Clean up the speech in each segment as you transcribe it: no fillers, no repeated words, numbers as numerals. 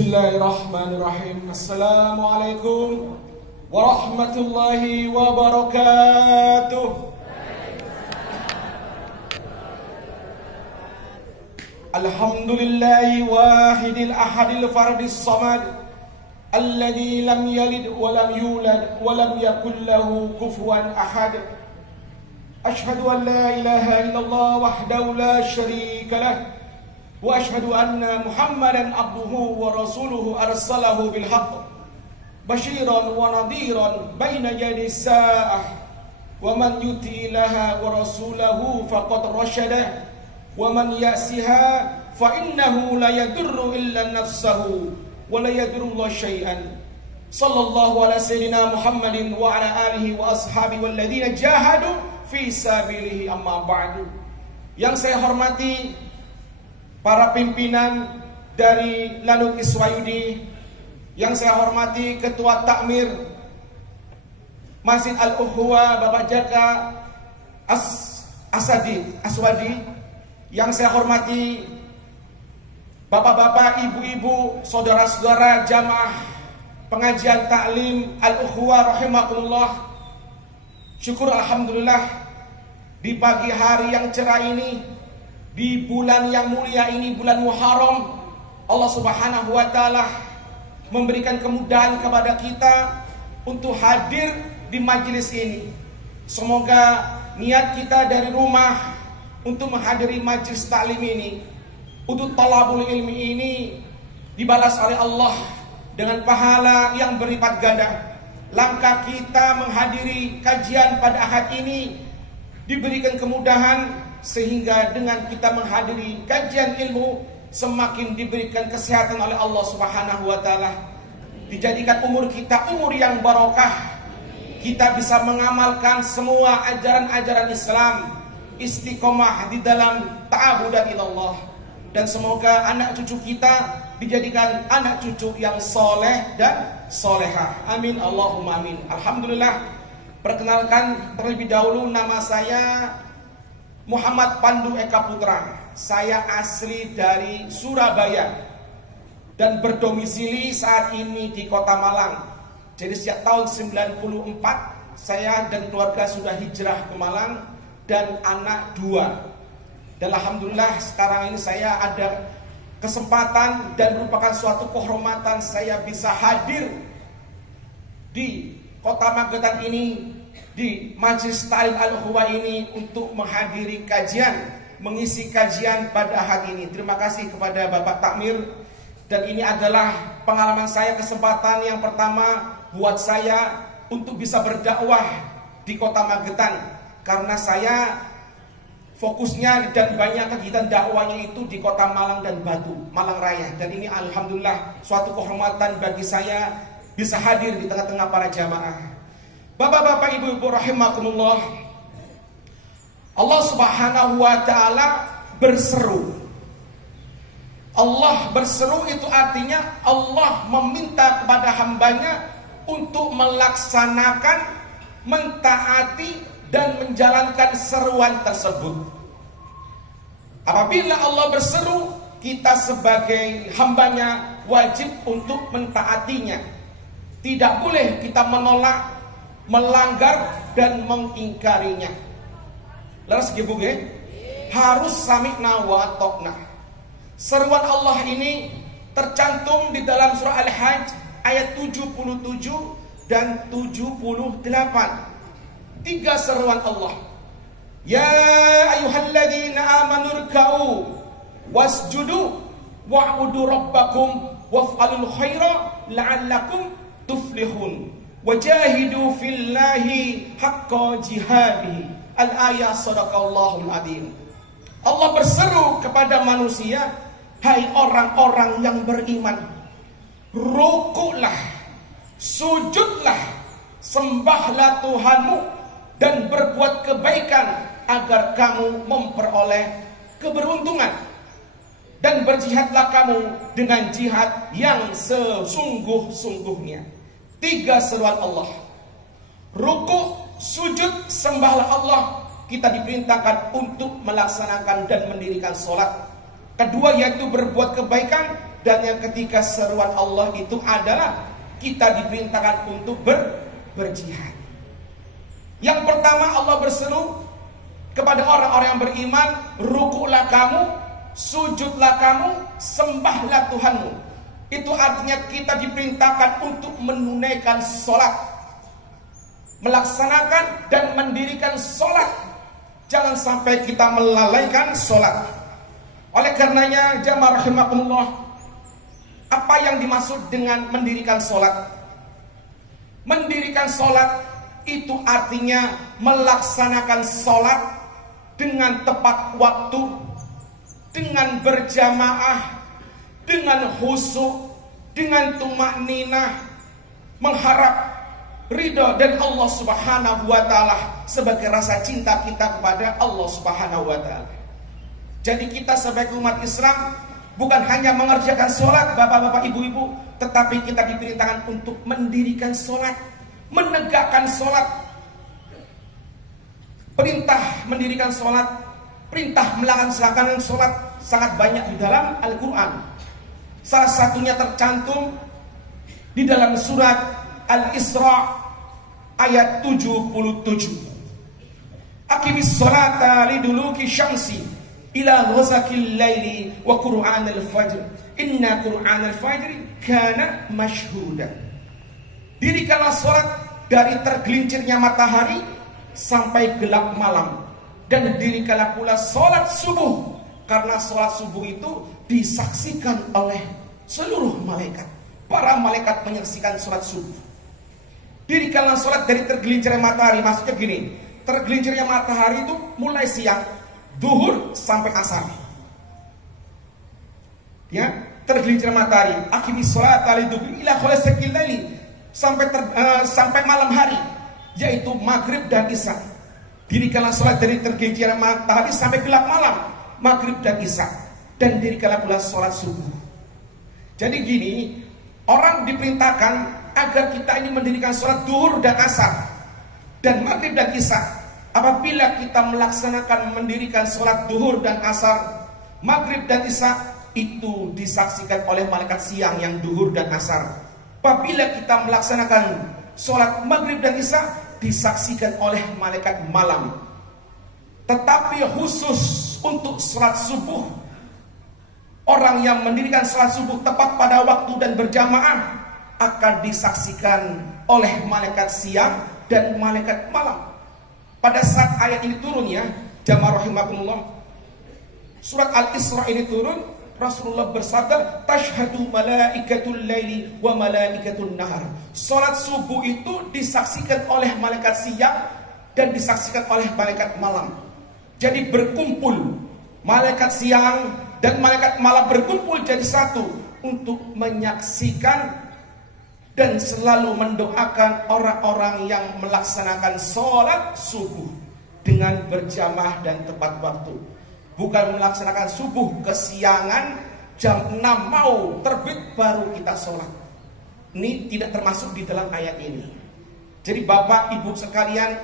Bismillahirrahmanirrahim. Assalamualaikum warahmatullahi wabarakatuh. Alhamdulillahi wahidil ahadil fardis samad alladzi lam yalid wa lam yulad wa lam yakul lahu kufuwan ahad. Asyhadu an la ilaha illallah wahdahu la syarika lah wa asyhadu anna Muhammadan abduhu wa rasuluhu arsalahu bil haqq basyiran wa nadhiran baina yadi sa'ah wa man yuti ilaha wa rasulahu faqad rasyada wa man ya'siha fa innahu la yadurru illa nafsahu wa la yadurru syai'an. Sallallahu ala sayyidina Muhammadin wa ala alihi wa ashabihi walladzina jahadu fi sabilihi, amma ba'du. Yang saya hormati para pimpinan dari Lanut Iswayudi, yang saya hormati Ketua Takmir Masjid Al-Ukhuwah Bapak Jaka Aswadi, yang saya hormati bapak-bapak, ibu-ibu, saudara-saudara jamaah pengajian taklim Al-Ukhuwah rahimakumullah. Syukur alhamdulillah di pagi hari yang cerah ini, di bulan yang mulia ini, bulan Muharram, Allah Subhanahu wa taala memberikan kemudahan kepada kita untuk hadir di majelis ini. Semoga niat kita dari rumah untuk menghadiri majelis taklim ini, untuk talabul ilmi ini, dibalas oleh Allah dengan pahala yang berlipat ganda. Langkah kita menghadiri kajian pada ahad ini diberikan kemudahan, sehingga dengan kita menghadiri kajian ilmu semakin diberikan kesehatan oleh Allah Subhanahu wa taala. Dijadikan umur kita umur yang barokah. Kita bisa mengamalkan semua ajaran-ajaran Islam, istiqomah di dalam ta'abudan ilallah. Dan semoga anak cucu kita dijadikan anak cucu yang soleh dan solehah. Amin Allahumma amin. Alhamdulillah. Perkenalkan terlebih dahulu, nama saya Muhammad Pandu Eka Putra. Saya asli dari Surabaya dan berdomisili saat ini di Kota Malang. Jadi sejak tahun 94 saya dan keluarga sudah hijrah ke Malang dan anak 2. Dan alhamdulillah sekarang ini saya ada kesempatan dan merupakan suatu kehormatan saya bisa hadir di Kota Magetan ini, di Majelis Ta'lim Al-Ukhuwah ini untuk menghadiri kajian, mengisi kajian pada hari ini. Terima kasih kepada Bapak Takmir. Dan ini adalah pengalaman saya, kesempatan yang pertama buat saya untuk bisa berdakwah di Kota Magetan, karena saya fokusnya dan banyak kegiatan dakwahnya itu di Kota Malang dan Batu, Malang Raya. Dan ini alhamdulillah suatu kehormatan bagi saya bisa hadir di tengah-tengah para jamaah. Bapak-bapak, ibu-ibu rahimakumullah, Allah Subhanahu wa taala berseru. Allah berseru itu artinya Allah meminta kepada hambanya untuk melaksanakan, mentaati dan menjalankan seruan tersebut. Apabila Allah berseru, kita sebagai hambanya wajib untuk mentaatinya. Tidak boleh kita menolak, melanggar dan mengingkarinya. Laras gebuge harus sami'na wa ata'na. Seruan Allah ini tercantum di dalam surah Al-Hajj ayat 77 dan 78. 3 seruan Allah. Ya ayyuhalladzina amanu ruk'u wasjudu wa'budu rabbakum waf'alul khaira la'allakum tuflihun wajahidu fillahi haqqa jihadihi. Al-ayah sadaqallahul adzim. Allah berseru kepada manusia, hai orang-orang yang beriman, rukuklah, sujudlah, sembahlah Tuhanmu dan berbuat kebaikan agar kamu memperoleh keberuntungan, dan berjihadlah kamu dengan jihad yang sesungguh-sungguhnya. 3 seruan Allah. Rukuk, sujud, sembahlah Allah. Kita diperintahkan untuk melaksanakan dan mendirikan sholat. Kedua yaitu berbuat kebaikan. Dan yang ketiga, seruan Allah itu adalah kita diperintahkan untuk berjihad. Yang pertama, Allah berseru kepada orang-orang yang beriman, rukuklah kamu, sujudlah kamu, sembahlah Tuhanmu. Itu artinya kita diperintahkan untuk menunaikan sholat, melaksanakan dan mendirikan sholat. Jangan sampai kita melalaikan sholat. Oleh karenanya, jamaah rahimakumullah, apa yang dimaksud dengan mendirikan sholat? Mendirikan sholat itu artinya melaksanakan sholat dengan tepat waktu, dengan berjamaah, dengan khusyuk, dengan tumakninah, mengharap ridha dari Allah Subhanahu wa taala sebagai rasa cinta kita kepada Allah Subhanahu wa taala. Jadi kita sebagai umat Islam bukan hanya mengerjakan sholat, bapak-bapak, ibu-ibu, tetapi kita diperintahkan untuk mendirikan sholat, menegakkan sholat. Perintah mendirikan sholat, perintah melaksanakan sholat sangat banyak di dalam Al-Quran. Salah satunya tercantum di dalam surat Al-Isra ayat 77. Aqimis sholata liduluki syamsi ila ghasaqil laili wa qur'anal fajr inna qur'anal fajri kana mashhuda. Dirikanlah sholat dari tergelincirnya matahari sampai gelap malam, dan dirikanlah pula sholat subuh, karena sholat subuh itu disaksikan oleh seluruh malaikat. Para malaikat menyaksikan sholat subuh. Dirikanlah sholat dari tergelincirnya matahari. Maksudnya gini, tergelincirnya matahari itu mulai siang, zuhur sampai asar. Ya, tergelincirnya matahari. Aqimis sholata liduluki ila ghasaqil laili, sampai malam hari, yaitu maghrib dan isya. Dirikanlah sholat dari tergelincirnya matahari sampai gelap malam, maghrib dan isya. Dan dirikanlah pula sholat subuh. Jadi gini, orang diperintahkan agar kita ini mendirikan sholat zuhur dan asar dan maghrib dan isya. Apabila kita melaksanakan mendirikan sholat zuhur dan asar, maghrib dan isya, itu disaksikan oleh malaikat siang yang zuhur dan asar. Apabila kita melaksanakan sholat maghrib dan isya, disaksikan oleh malaikat malam. Tetapi khusus untuk sholat subuh, orang yang mendirikan sholat subuh tepat pada waktu dan berjamaah akan disaksikan oleh malaikat siang dan malaikat malam. Pada saat ayat ini turun, ya jamaah rahimakumullah, surat Al-Isra ini turun, Rasulullah bersabda, tashhadu malaikatul laili wa malaikatul nahar. Salat subuh itu disaksikan oleh malaikat siang dan disaksikan oleh malaikat malam. Jadi berkumpul, malaikat siang dan malaikat malam berkumpul jadi satu untuk menyaksikan dan selalu mendoakan orang-orang yang melaksanakan sholat subuh dengan berjamaah dan tepat waktu. Bukan melaksanakan subuh kesiangan, jam 6 mau terbit baru kita sholat. Ini tidak termasuk di dalam ayat ini. Jadi bapak ibu sekalian,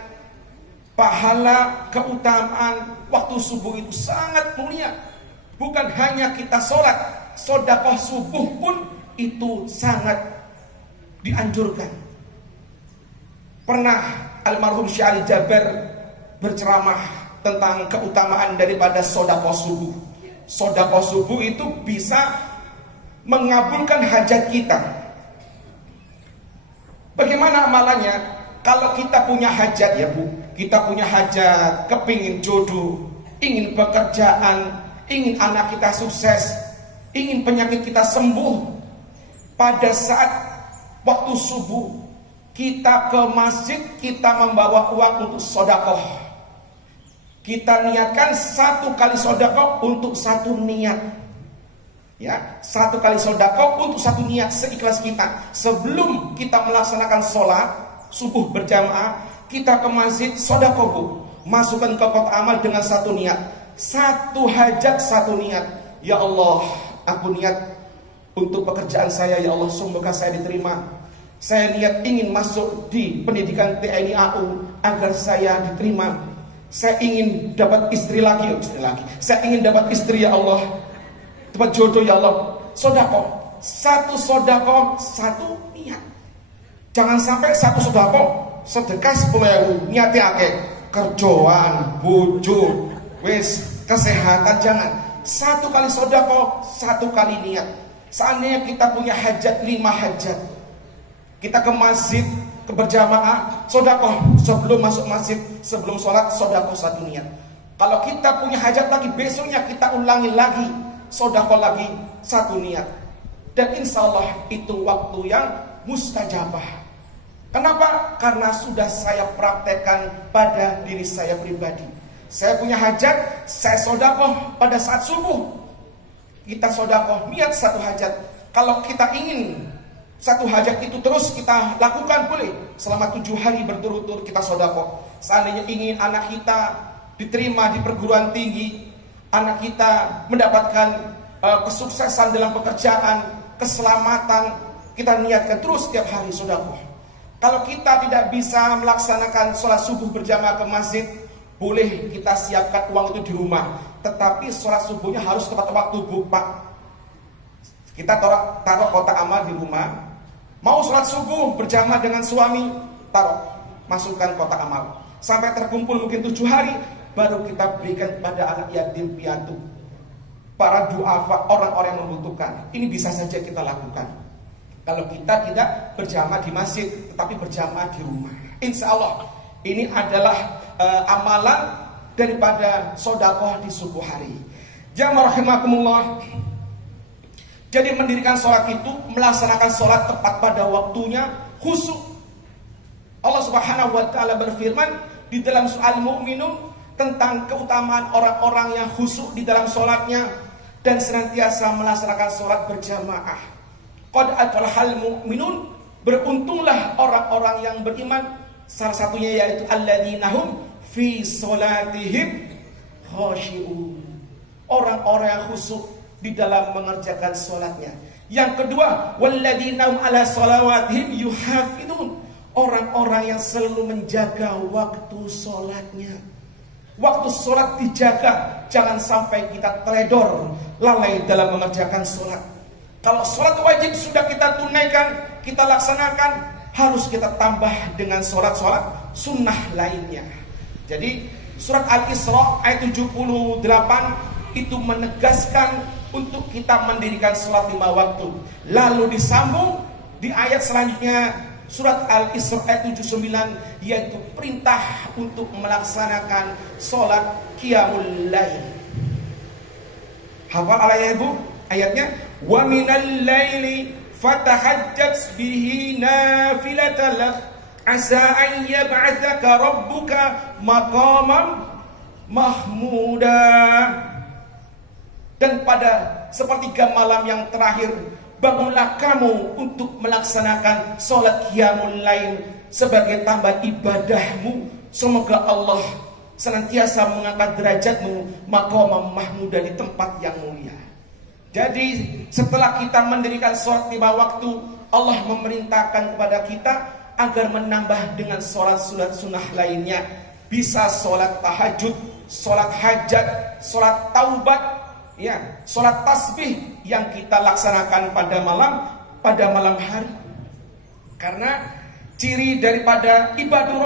pahala keutamaan waktu subuh itu sangat mulia. Bukan hanya kita sholat, sedekah subuh pun itu sangat dianjurkan. Pernah almarhum Syekh Ali Jaber berceramah tentang keutamaan daripada sedekah subuh. Sedekah subuh itu bisa mengabulkan hajat kita. Bagaimana amalannya? Kalau kita punya hajat, ya Bu, kita punya hajat, kepingin jodoh, ingin pekerjaan, ingin anak kita sukses, ingin penyakit kita sembuh, pada saat waktu subuh kita ke masjid, kita membawa uang untuk sedekah. Kita niatkan 1 kali sedekah untuk 1 niat. Ya, 1 kali sedekah untuk 1 niat seikhlas kita. Sebelum kita melaksanakan sholat subuh berjamaah, kita ke masjid sedekah, Bu. Masukkan ke kotak amal dengan 1 niat. 1 hajat 1 niat. Ya Allah, aku niat untuk pekerjaan saya, ya Allah, semoga saya diterima. Saya niat ingin masuk di pendidikan TNI AU agar saya diterima. Saya ingin dapat istri lagi. Saya ingin dapat istri, ya Allah, dapat jodoh, ya Allah. sodako. Satu sodako, satu niat. Jangan sampai satu sodako sedekah 10.000 niatnya akeh kerjaan, bojo, wis kesehatan, jangan. Satu kali sodako, satu kali niat. Seandainya kita punya hajat 5 hajat, kita ke masjid, ke berjamaah, sodako sebelum masuk masjid, sebelum sholat, sodako satu niat. Kalau kita punya hajat lagi, besoknya kita ulangi lagi, sodako lagi satu niat. Dan insya Allah itu waktu yang mustajabah. Kenapa? Karena sudah saya praktekkan pada diri saya pribadi. Saya punya hajat, saya sodakoh pada saat subuh. Kita sodakoh, niat satu hajat. Kalau kita ingin satu hajat itu terus kita lakukan, boleh. Selama 7 hari berturut-turut kita sodakoh. Seandainya ingin anak kita diterima di perguruan tinggi, anak kita mendapatkan kesuksesan dalam pekerjaan, keselamatan, kita niatkan terus setiap hari sodakoh. Kalau kita tidak bisa melaksanakan sholat subuh berjamaah ke masjid, boleh kita siapkan uang itu di rumah. Tetapi sholat subuhnya harus tepat waktu, Bu, Pak. Kita taruh kotak amal di rumah. Mau sholat subuh berjamaah dengan suami, taruh, masukkan kotak amal. Sampai terkumpul mungkin 7 hari, baru kita berikan kepada anak yatim piatu, para duafa, orang-orang yang membutuhkan. Ini bisa saja kita lakukan. Kalau kita tidak berjamaah di masjid, tetapi berjamaah di rumah, insya Allah ini adalah amalan daripada sodakoh di subuh hari. Jamaah rahimakumullah. Jadi mendirikan sholat itu, melaksanakan sholat tepat pada waktunya, khusyuk. Allah Subhanahu wa ta'ala berfirman di dalam surah Al-Mu'minun tentang keutamaan orang-orang yang khusyuk di dalam sholatnya dan senantiasa melaksanakan sholat berjamaah. Qad aflahal mu'minun, beruntunglah orang-orang yang beriman. Salah satunya yaitu alladzina hum fi sholatihim khashi'un, orang-orang yang khusyuk di dalam mengerjakan sholatnya. Yang kedua, walladzina hum ala sholawatihim yuhafidun, orang-orang yang selalu menjaga waktu sholatnya. Waktu sholat dijaga, jangan sampai kita teledor, lalai dalam mengerjakan sholat. Kalau sholat wajib sudah kita tunaikan, kita laksanakan, harus kita tambah dengan sholat-sholat sunnah lainnya. Jadi surat Al-Isra ayat 78 itu menegaskan untuk kita mendirikan sholat 5 waktu. Lalu disambung di ayat selanjutnya surat Al-Isra ayat 79, yaitu perintah untuk melaksanakan sholat qiyamul lail. Hafal ayatnya, Bu? Ayatnya, wa minal laili fatahajjat bihi nafilatan lak asa an yab'atsaka rabbuka maqaman mahmuda. Dan pada sepertiga malam yang terakhir, bangunlah kamu untuk melaksanakan sholat qiyamul lail sebagai tambah ibadahmu. Semoga Allah senantiasa mengangkat derajatmu maqaman mahmuda, di tempat yang mulia. Jadi setelah kita mendirikan sholat 5 waktu, Allah memerintahkan kepada kita agar menambah dengan sholat-sholat sunnah lainnya. Bisa sholat tahajud, sholat hajat, sholat taubat, ya, sholat tasbih yang kita laksanakan pada malam hari. Karena ciri daripada ibadur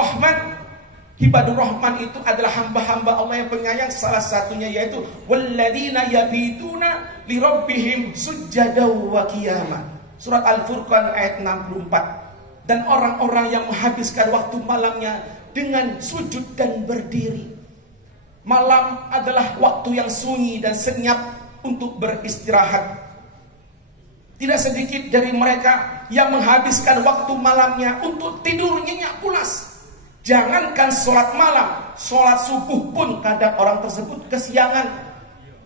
rahman itu adalah hamba-hamba Allah yang penyayang. Salah satunya yaitu walladzina yabituna li rabbihim sujjadaw wa qiyama. Surat Al-Furqan ayat 64. Dan orang-orang yang menghabiskan waktu malamnya dengan sujud dan berdiri. Malam adalah waktu yang sunyi dan senyap untuk beristirahat. Tidak sedikit dari mereka yang menghabiskan waktu malamnya untuk tidur nyenyak pulas. Jangankan sholat malam, sholat subuh pun kadang orang tersebut kesiangan.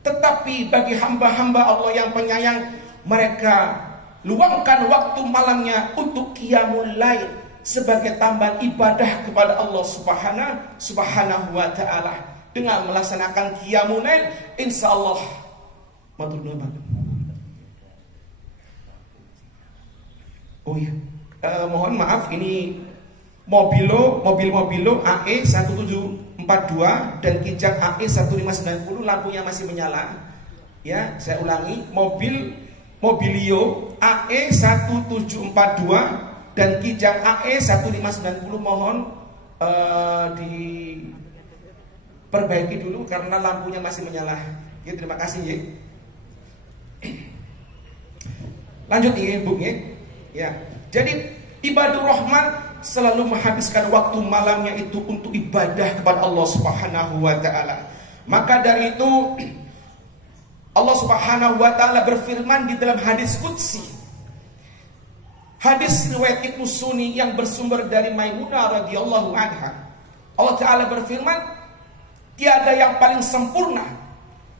Tetapi bagi hamba-hamba Allah yang penyayang, mereka luangkan waktu malamnya untuk qiyamul lail sebagai tambahan ibadah kepada Allah Subhanahu wa ta'ala. Dengan melaksanakan qiyamul lail, insya Allah mohon maaf, ini Mobilo AE 1742 dan Kijang AE 1590 lampunya masih menyala. Ya, saya ulangi, mobil Mobilio AE 1742 dan Kijang AE 1590 mohon diperbaiki dulu karena lampunya masih menyala. Ya, terima kasih ya. Lanjut ya, Bu ya. Jadi ibadur rahman selalu menghabiskan waktu malamnya itu untuk ibadah kepada Allah Subhanahu wa taala. Maka dari itu Allah Subhanahu wa taala berfirman di dalam hadis qudsi. Hadis riwayat Ibnu Sunni yang bersumber dari Maimunah radhiyallahu anha. Allah taala berfirman, tiada yang paling sempurna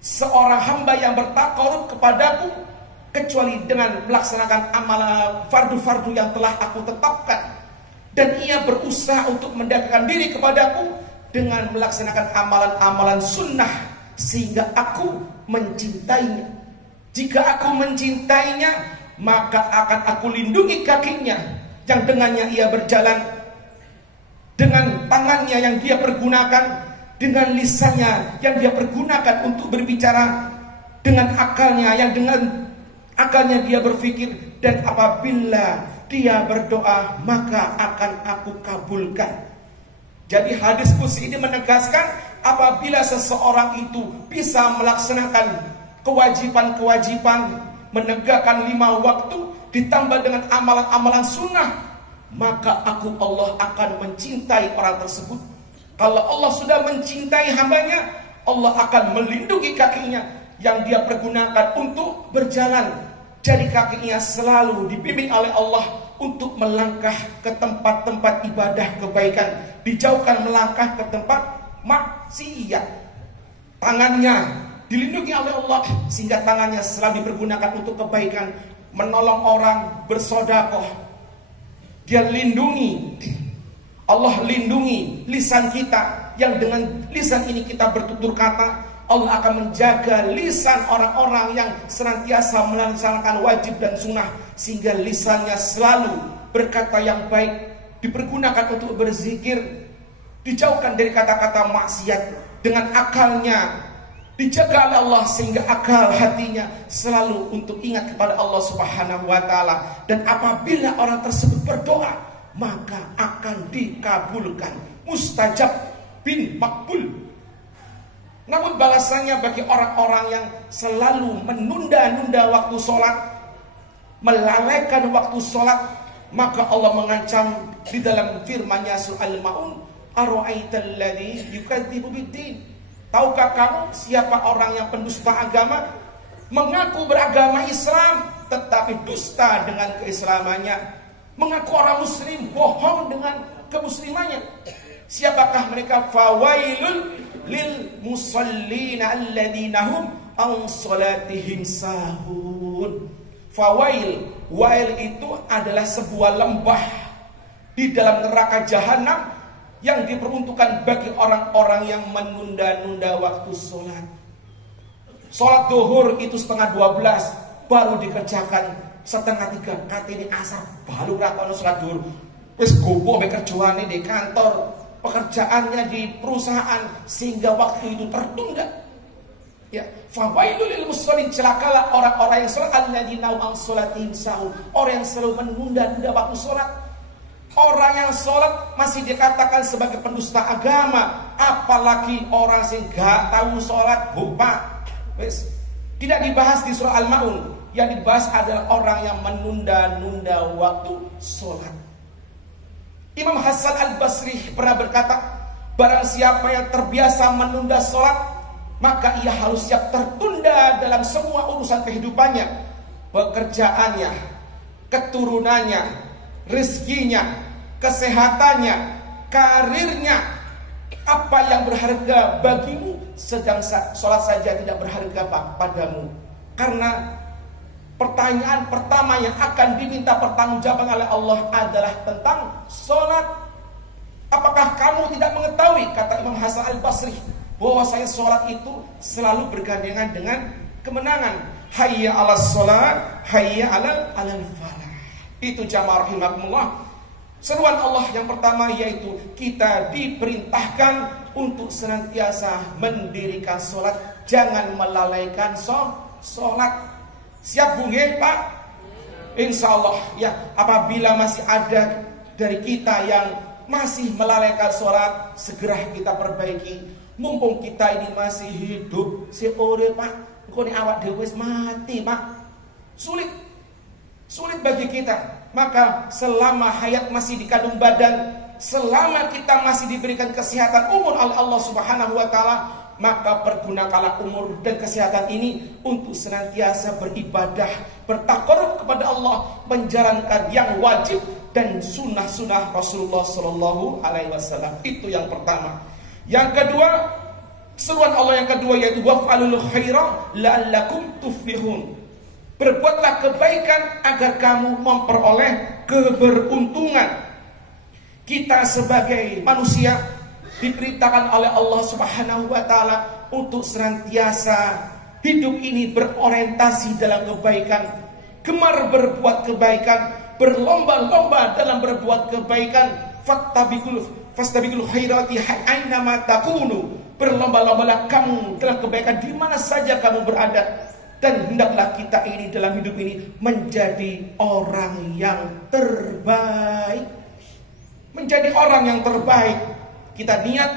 seorang hamba yang bertakarub kepadaku kecuali dengan melaksanakan amalan fardu-fardu yang telah aku tetapkan, dan ia berusaha untuk mendekatkan diri kepadaku dengan melaksanakan amalan-amalan sunnah sehingga aku mencintainya. Jika aku mencintainya, maka akan aku lindungi kakinya yang dengannya ia berjalan, dengan tangannya yang dia pergunakan, dengan lisannya yang dia pergunakan untuk berbicara, dengan akalnya yang dengan akalnya dia berpikir, dan apabila dia berdoa maka akan aku kabulkan. Jadi hadis qudsi ini menegaskan apabila seseorang itu bisa melaksanakan kewajiban-kewajiban, menegakkan 5 waktu ditambah dengan amalan-amalan sunnah, maka aku Allah akan mencintai orang tersebut. Kalau Allah sudah mencintai hambanya, Allah akan melindungi kakinya yang dia pergunakan untuk berjalan. Jadi kakinya selalu dibimbing oleh Allah untuk melangkah ke tempat-tempat ibadah kebaikan, dijauhkan melangkah ke tempat maksiat. Tangannya dilindungi oleh Allah sehingga tangannya selalu dipergunakan untuk kebaikan, menolong orang, bersedekah. Dia lindungi, Allah lindungi lisan kita yang dengan lisan ini kita bertutur kata. Allah akan menjaga lisan orang-orang yang senantiasa melaksanakan wajib dan sunnah sehingga lisannya selalu berkata yang baik, dipergunakan untuk berzikir, dijauhkan dari kata-kata maksiat. Dengan akalnya dijaga oleh Allah sehingga akal hatinya selalu untuk ingat kepada Allah Subhanahu wa taala, dan apabila orang tersebut berdoa maka akan dikabulkan, mustajab bin makbul. Namun balasannya bagi orang-orang yang selalu menunda-nunda waktu sholat, melalaikan waktu sholat, maka Allah mengancam di dalam firman-Nya surah Al-Maun, ara'aital ladzi yukadzibu biddin. Tahukah kamu siapa orang yang pendusta agama, mengaku beragama Islam tetapi dusta dengan keislamannya, mengaku orang muslim bohong dengan kemuslimannya. Siapakah mereka? Fawailul lil musallina alladzina hum an salatihim sahun. Fawail, wail itu adalah sebuah lembah di dalam neraka jahanam yang diperuntukkan bagi orang-orang yang menunda-nunda waktu sholat. Sholat duhur itu 11:30 baru dikerjakan 2:30, katene asar baru rakono sholat duhur. Wis gopo mbek kerjaane di kantor, pekerjaannya di perusahaan sehingga waktu itu tertunda. Ya, fawailul lil musallin, celakalah orang-orang yang salat alladzina hum an salatihim sahun, orang yang selalu menunda-nunda waktu salat. Orang yang salat masih dikatakan sebagai pendusta agama, apalagi orang sing gak tahu salat, lupa. Wis tidak dibahas di surah Al-Maun, yang dibahas adalah orang yang menunda-nunda waktu salat. Imam Hasan Al-Basri pernah berkata, barang siapa yang terbiasa menunda sholat, maka ia harus siap tertunda dalam semua urusan kehidupannya, pekerjaannya, keturunannya, rezekinya, kesehatannya, karirnya. Apa yang berharga bagimu, sedang sholat saja tidak berharga padamu. Karena pertanyaan pertama yang akan diminta pertanggungjawaban oleh Allah adalah tentang sholat. Apakah kamu tidak mengetahui, kata Imam Hasan Al-Basri, bahwasanya sholat itu selalu bergandengan dengan kemenangan. Hayya 'alas sholat, hayya 'alal falah. Itu jamaah rahimakumullah. Seruan Allah yang pertama yaitu kita diperintahkan untuk senantiasa mendirikan sholat, jangan melalaikan sholat. Siap Bu nggih, Pak? Insya Allah ya, apabila masih ada dari kita yang masih melalaikan sholat, segera kita perbaiki. Mumpung kita ini masih hidup, si ore Pak, engko nek awak dhewe wis mati, Pak. Sulit bagi kita. Maka selama hayat masih di kandung badan, selama kita masih diberikan kesehatan umur oleh Allah Subhanahu wa taala, maka pergunakanlah umur dan kesehatan ini untuk senantiasa beribadah, bertakarub kepada Allah, menjalankan yang wajib dan sunnah-sunnah Rasulullah Sallallahu Alaihi Wasallam. Itu yang pertama. Yang kedua, seruan Allah yang kedua yaitu waf'alul khaira la'allakum tuflihun. Berbuatlah kebaikan agar kamu memperoleh keberuntungan. Kita sebagai manusia diperintahkan oleh Allah Subhanahu wa taala untuk senantiasa hidup ini berorientasi dalam kebaikan, gemar berbuat kebaikan, berlomba-lomba dalam berbuat kebaikan. Fastabiqul khairati aina ma takunu. Berlomba-lombalah kamu dalam kebaikan di mana saja kamu berada. Dan hendaklah kita ini dalam hidup ini menjadi orang yang terbaik. Menjadi orang yang terbaik. Kita niat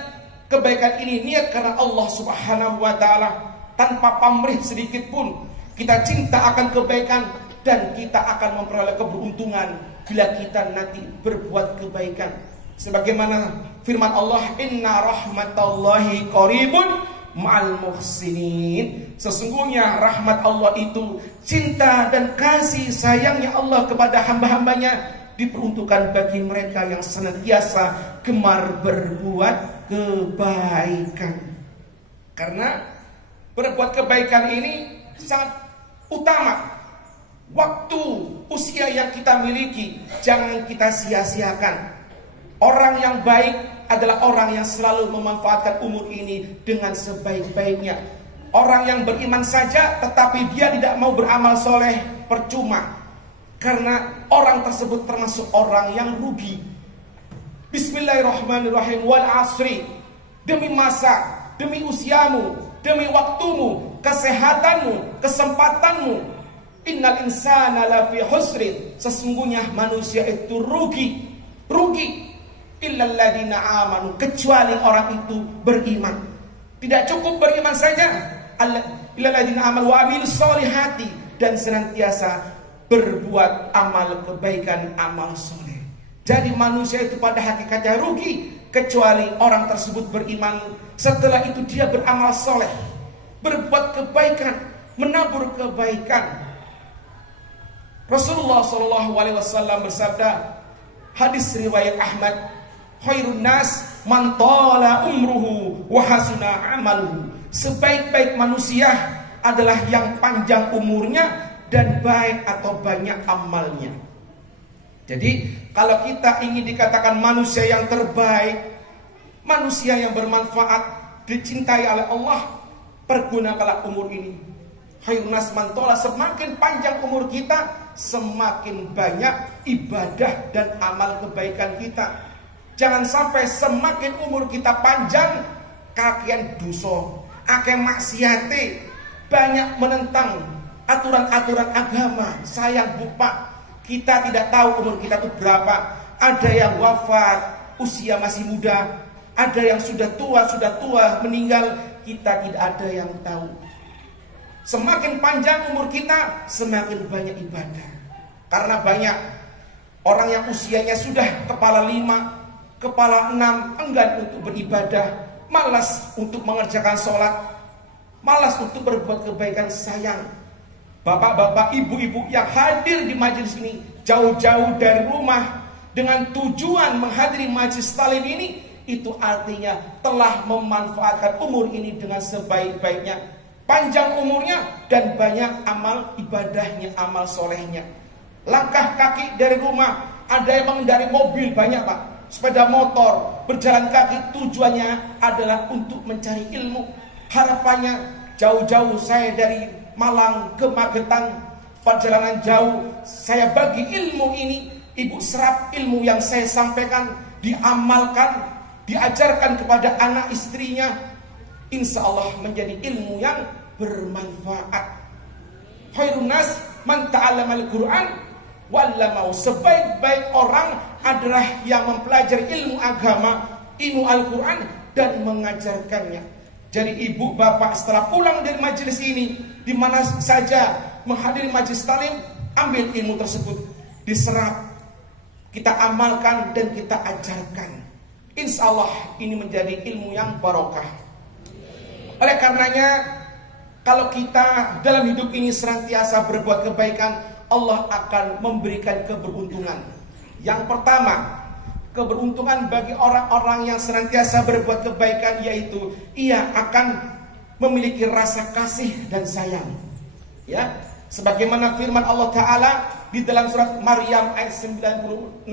kebaikan ini, niat karena Allah Subhanahu wa taala, tanpa pamrih sedikit pun. Kita cinta akan kebaikan dan kita akan memperoleh keberuntungan bila kita nanti berbuat kebaikan. Sebagaimana firman Allah, inna rahmatallahi qaribun ma'al muhsinin. Sesungguhnya rahmat Allah itu, cinta dan kasih sayangnya Allah kepada hamba-hambanya diperuntukkan bagi mereka yang senantiasa gemar berbuat kebaikan. Karena berbuat kebaikan ini sangat utama. Waktu, usia yang kita miliki jangan kita sia-siakan. Orang yang baik adalah orang yang selalu memanfaatkan umur ini dengan sebaik-baiknya. Orang yang beriman saja tetapi dia tidak mau beramal soleh, percuma. Karena orang tersebut termasuk orang yang rugi. Bismillahirrahmanirrahim. Wal asri. Demi masa, demi usiamu, demi waktumu, kesehatanmu, kesempatanmu. Innal insana lafi husrin. Sesungguhnya manusia itu rugi. Illalladzina amanu, kecuali orang itu beriman. Tidak cukup beriman saja. Illalladzina amanu wa amilus solihati, dan senantiasa berbuat amal kebaikan, amal soleh. Jadi manusia itu pada hakikatnya rugi, kecuali orang tersebut beriman. Setelah itu dia beramal soleh, berbuat kebaikan, menabur kebaikan. Rasulullah SAW bersabda, hadis riwayat Ahmad, khairun nas man tala umruhu wa hasuna amaluhu. Sebaik-baik manusia adalah yang panjang umurnya dan baik atau banyak amalnya. Jadi kalau kita ingin dikatakan manusia yang terbaik, manusia yang bermanfaat, dicintai oleh Allah, pergunakanlah umur ini. Khairun nas man tala, semakin panjang umur kita, semakin banyak ibadah dan amal kebaikan kita. Jangan sampai semakin umur kita panjang, kakean dosa, akeh maksiate, banyak menentang aturan-aturan agama. Sayang Bu Pak, kita tidak tahu umur kita itu berapa. Ada yang wafat usia masih muda, ada yang sudah tua meninggal, kita tidak ada yang tahu. Semakin panjang umur kita, semakin banyak ibadah. Karena banyak orang yang usianya sudah kepala 5, kepala 6 enggan untuk beribadah, malas untuk mengerjakan sholat, malas untuk berbuat kebaikan. Sayang, bapak-bapak, ibu-ibu yang hadir di majelis ini jauh-jauh dari rumah dengan tujuan menghadiri majelis talim ini, itu artinya telah memanfaatkan umur ini dengan sebaik-baiknya. Panjang umurnya dan banyak amal ibadahnya, amal solehnya. Langkah kaki dari rumah, ada yang mengendari mobil banyak Pak, sepeda motor, berjalan kaki, tujuannya adalah untuk mencari ilmu. Harapannya jauh-jauh saya dari Malang ke Magetan, perjalanan jauh, saya bagi ilmu ini, ibu serap ilmu yang saya sampaikan, diamalkan, diajarkan kepada anak istrinya, insya Allah menjadi ilmu yang bermanfaat. Khairun nas man ta'allamal Qur'an wa'allamau. Sebaik-baik orang adalah yang mempelajari ilmu agama, ilmu Al-Qur'an dan mengajarkannya. Jadi ibu bapak setelah pulang dari majelis ini, di mana saja menghadiri majelis talim, ambil ilmu tersebut, diserap, kita amalkan dan kita ajarkan. Insya Allah ini menjadi ilmu yang barokah. Oleh karenanya, kalau kita dalam hidup ini senantiasa berbuat kebaikan, Allah akan memberikan keberuntungan. Yang pertama, keberuntungan bagi orang-orang yang senantiasa berbuat kebaikan, yaitu ia akan memiliki rasa kasih dan sayang. Ya, sebagaimana firman Allah Ta'ala di dalam surat Maryam ayat 96,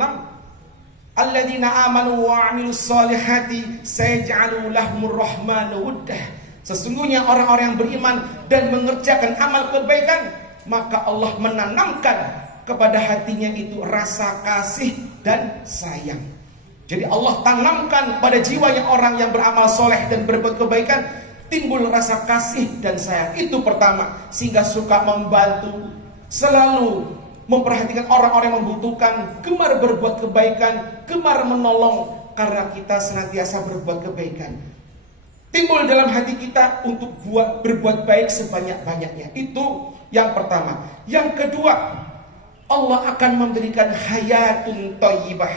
alladzina amanu wa 'amilus solihati sayaj'alu lahumur rahmanu wuddah. Sesungguhnya orang-orang yang beriman dan mengerjakan amal kebaikan, maka Allah menanamkan kepada hatinya itu rasa kasih dan sayang. Jadi Allah tanamkan pada jiwanya orang yang beramal soleh dan berbuat kebaikan, timbul rasa kasih dan sayang. Itu pertama, sehingga suka membantu, selalu memperhatikan orang-orang yang membutuhkan, gemar berbuat kebaikan, gemar menolong, karena kita senantiasa berbuat kebaikan. Timbul dalam hati kita untuk berbuat baik sebanyak-banyaknya. Itu yang pertama. Yang kedua, Allah akan memberikan hayatun thayyibah,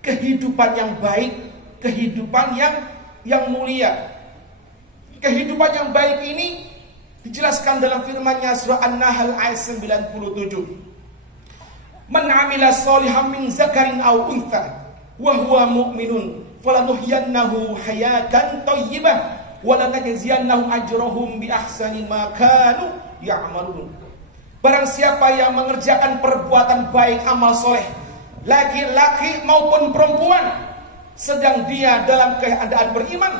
kehidupan yang baik, kehidupan yang mulia. Kehidupan yang baik ini dijelaskan dalam firman-Nya surah An-Nahl ayat 97. Man 'amila sholihan min zakarin aw untha wa huwa mu'minun falanuhyiyannahu hayatan thayyibah wa lanajziyannahum ajrahum bi ahsani ma kanu ya'malun. Barang siapa yang mengerjakan perbuatan baik, amal soleh, laki-laki maupun perempuan, sedang dia dalam keadaan beriman,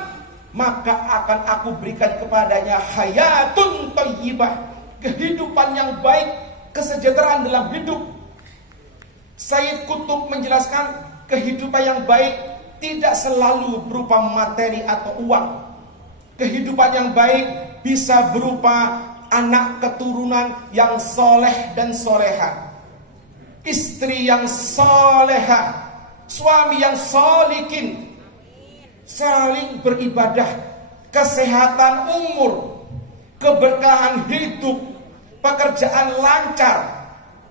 maka akan aku berikan kepadanya hayatun thayyibah, kehidupan yang baik, kesejahteraan dalam hidup. Sayyid Qutb menjelaskan, kehidupan yang baik tidak selalu berupa materi atau uang. Kehidupan yang baik bisa berupa anak keturunan yang soleh dan soleha, istri yang soleha, suami yang solikin, saling beribadah, kesehatan umur, keberkahan hidup, pekerjaan lancar,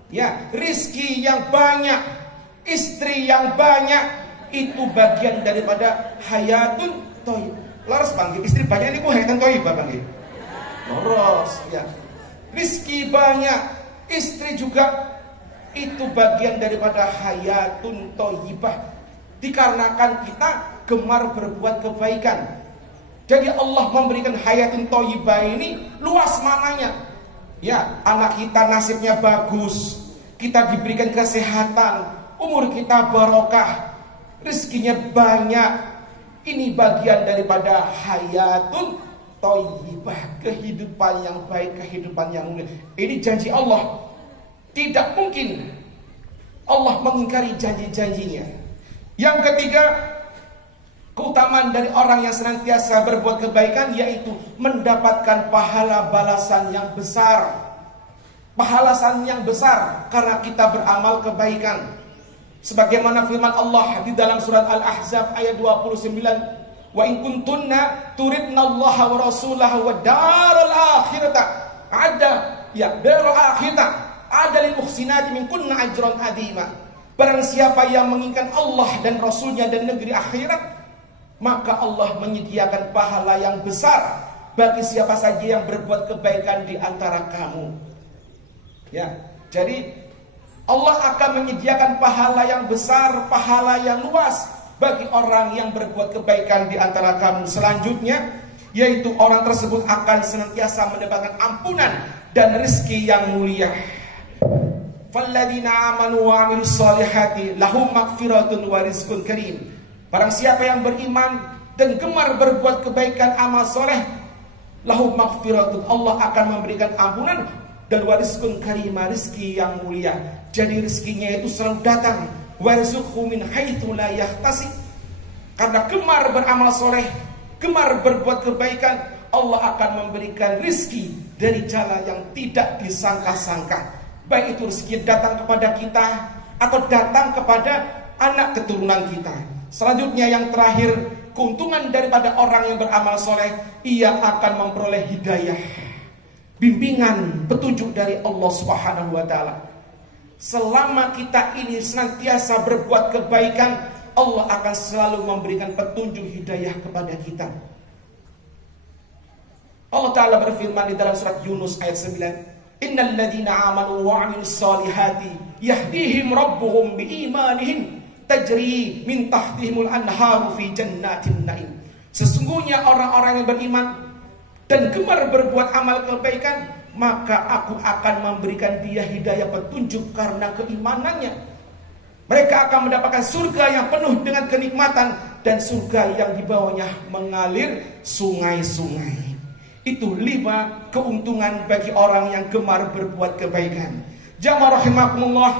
ya, rizki yang banyak, istri yang banyak. Itu bagian daripada hayatun thayyibah. Laras bangki, istri banyak ini ku hayatun thayyibah bangki. Loros, ya. Rizki banyak, istri juga, itu bagian daripada hayatun thayyibah. Dikarenakan kita gemar berbuat kebaikan. Jadi Allah memberikan hayatun thayyibah ini luas maknanya. Ya, anak kita nasibnya bagus, kita diberikan kesehatan, umur kita barokah, rizkinya banyak. Ini bagian daripada hayatun thayyibah, kehidupan yang baik, kehidupan yang mulia. Ini janji Allah. Tidak mungkin Allah mengingkari janji-janjinya. Yang ketiga, keutamaan dari orang yang senantiasa berbuat kebaikan, yaitu mendapatkan pahala balasan yang besar. Balasan yang besar karena kita beramal kebaikan. Sebagaimana firman Allah di dalam surat Al-Ahzab ayat 29, wa in kuntunna turidnallaha wa rasulahu wa daral akhirata daral akhirata ada lil muhsinati minkunna ajran adima. Barang siapa yang menginginkan Allah dan Rasulnya dan negeri akhirat, maka Allah menyediakan pahala yang besar bagi siapa saja yang berbuat kebaikan di antara kamu. Ya, jadi Allah akan menyediakan pahala yang besar, pahala yang luas bagi orang yang berbuat kebaikan di antara kamu. Selanjutnya, yaitu orang tersebut akan senantiasa mendapatkan ampunan dan rezeki yang mulia. Falladzina amanu wa 'amilus solihati lahum maghfiratun wa rizqun karim. Barang siapa yang beriman dan gemar berbuat kebaikan, amal soleh, lahum maghfiratun, Allah akan memberikan ampunan dan warizqun karim, rizki yang mulia. Jadi rizkinya itu selalu datang, warzuqhu min haitsu la yahtasib. Karena gemar beramal soleh, gemar berbuat kebaikan, Allah akan memberikan rizki dari jalan yang tidak disangka-sangka. Baik itu rezeki datang kepada kita atau datang kepada anak keturunan kita. Selanjutnya yang terakhir, keuntungan daripada orang yang beramal soleh, ia akan memperoleh hidayah, bimbingan, petunjuk dari Allah Subhanahu wa taala. Selama kita ini senantiasa berbuat kebaikan, Allah akan selalu memberikan petunjuk hidayah kepada kita. Allah Ta'ala berfirman di dalam surat Yunus ayat 9, Innal ladhina amanu wa 'amilus solihati yahdihim rabbuhum biimanihim tajri min tahtihimul anharu fi jannatin na'im. Sesungguhnya orang-orang yang beriman dan gemar berbuat amal kebaikan, maka aku akan memberikan dia hidayah petunjuk karena keimanannya. Mereka akan mendapatkan surga yang penuh dengan kenikmatan dan surga yang di bawahnya mengalir sungai-sungai. Itu 5 keuntungan bagi orang yang gemar berbuat kebaikan. Jamaah rahimakumullah,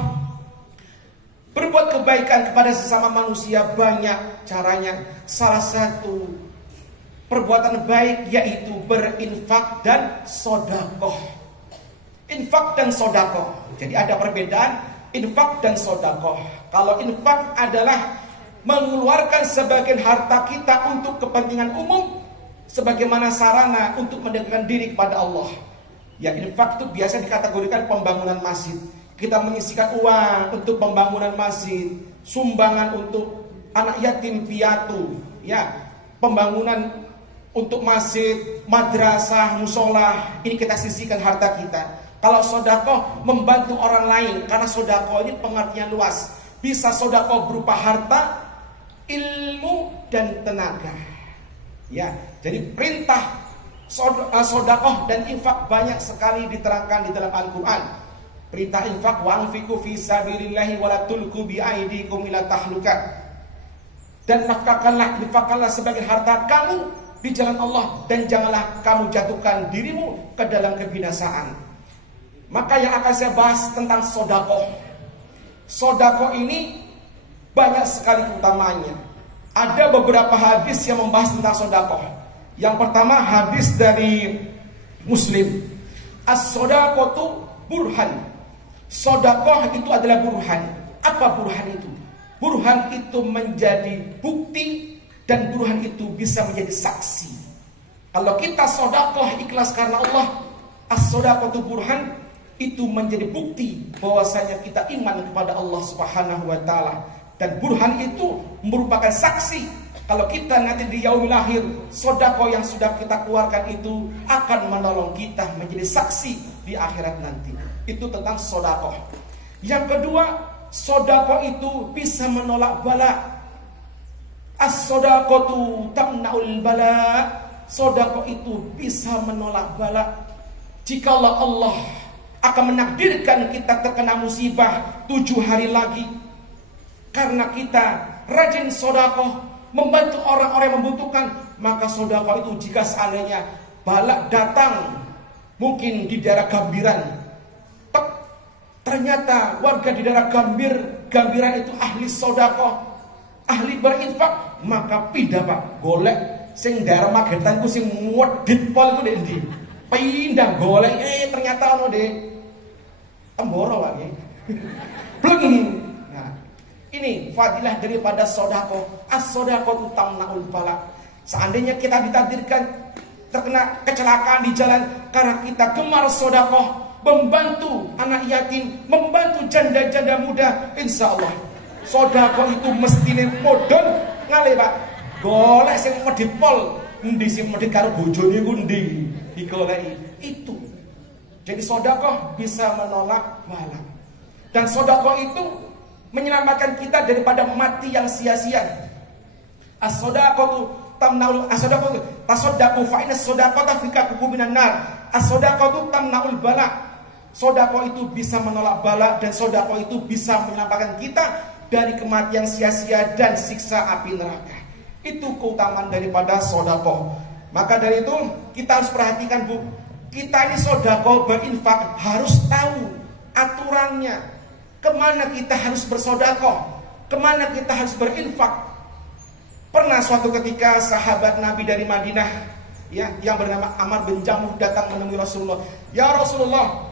berbuat kebaikan kepada sesama manusia banyak caranya. Salah satu perbuatan baik yaitu berinfak dan sodakoh. Infak dan sodakoh. Jadi ada perbedaan infak dan sodakoh. Kalau infak adalah mengeluarkan sebagian harta kita untuk kepentingan umum, sebagaimana sarana untuk mendekatkan diri kepada Allah. Ya, infak itu biasa dikategorikan pembangunan masjid. Kita menyisikan uang untuk pembangunan masjid, sumbangan untuk anak yatim piatu, ya, pembangunan untuk masjid, madrasah, musola. Ini kita sisihkan harta kita. Kalau sodakoh, membantu orang lain, karena sodakoh ini pengertian luas. Bisa sodakoh berupa harta, ilmu, dan tenaga. Ya, jadi perintah sodakoh dan infak banyak sekali diterangkan di dalam Al-Quran. Perintah infak, wa anfiqu fi sabilillahi wa la tulqu bi aydikum ila tahluka. Dan nafkahkanlah, infakkanlah sebagai harta kamu di jalan Allah, dan janganlah kamu jatuhkan dirimu ke dalam kebinasaan. Maka yang akan saya bahas tentang sodakoh. Sodakoh ini banyak sekali keutamaannya. Ada beberapa hadis yang membahas tentang sodakoh. Yang pertama hadis dari Muslim. As-sodakotu burhan. Sodakoh itu adalah burhan. Apa burhan itu? Burhan itu menjadi bukti, dan burhan itu bisa menjadi saksi. Kalau kita sodakoh ikhlas karena Allah, as-sodakotu burhan, itu menjadi bukti bahwasanya kita iman kepada Allah Subhanahu wa taala. Dan burhan itu merupakan saksi kalau kita nanti di yaumil akhir, sedekah yang sudah kita keluarkan itu akan menolong kita menjadi saksi di akhirat nanti. Itu tentang sedekah. Yang kedua, sedekah itu bisa menolak bala. As-sedaqatu tamna'ul bala. Sedekah itu bisa menolak bala. Jikalau Allah akan menakdirkan kita terkena musibah 7 hari lagi, karena kita rajin sedekah, membantu orang-orang yang membutuhkan, maka sedekah itu jika seandainya bala datang, mungkin di daerah Gambiran, ternyata warga di daerah Gambiran itu ahli sedekah, ahli berinfak, maka pindah Pak, golek sing daerah Magetan ku sing wedit pol ku ndi. Pindah golek, ternyata ono de Temboro lagi. Bleng. Ini fadilah daripada sedekah. As-sedaqatu tamna'ul bala. Seandainya kita ditakdirkan terkena kecelakaan di jalan karena kita gemar sedekah, membantu anak yatim, membantu janda-janda muda, insyaallah sedekah itu mestine modon ngale Pak. Golek sing medhit pol, endi sing medhit karo bojone ku endi? Digoleki. Itu. Jadi sedekah bisa menolak bala. Dan sedekah itu menyelamatkan kita daripada mati yang sia-sia. As-sedaqatu tamnaul as-sedaqatu tasaddaqu fa inna as-sedaqata fikakum minan nar. As-sedaqatu tamnaul bala. Sedekah itu bisa menolak bala, dan sedekah itu bisa menyelamatkan kita dari kematian sia-sia dan siksa api neraka. Itu keutamaan daripada sedekah. Maka dari itu kita harus perhatikan Bu, kita ini sedekah berinfak harus tahu aturannya. Kemana kita harus bersedekah, kemana kita harus berinfak. Pernah suatu ketika sahabat Nabi dari Madinah ya, yang bernama Amr bin Jamuh datang menemui Rasulullah. Ya Rasulullah,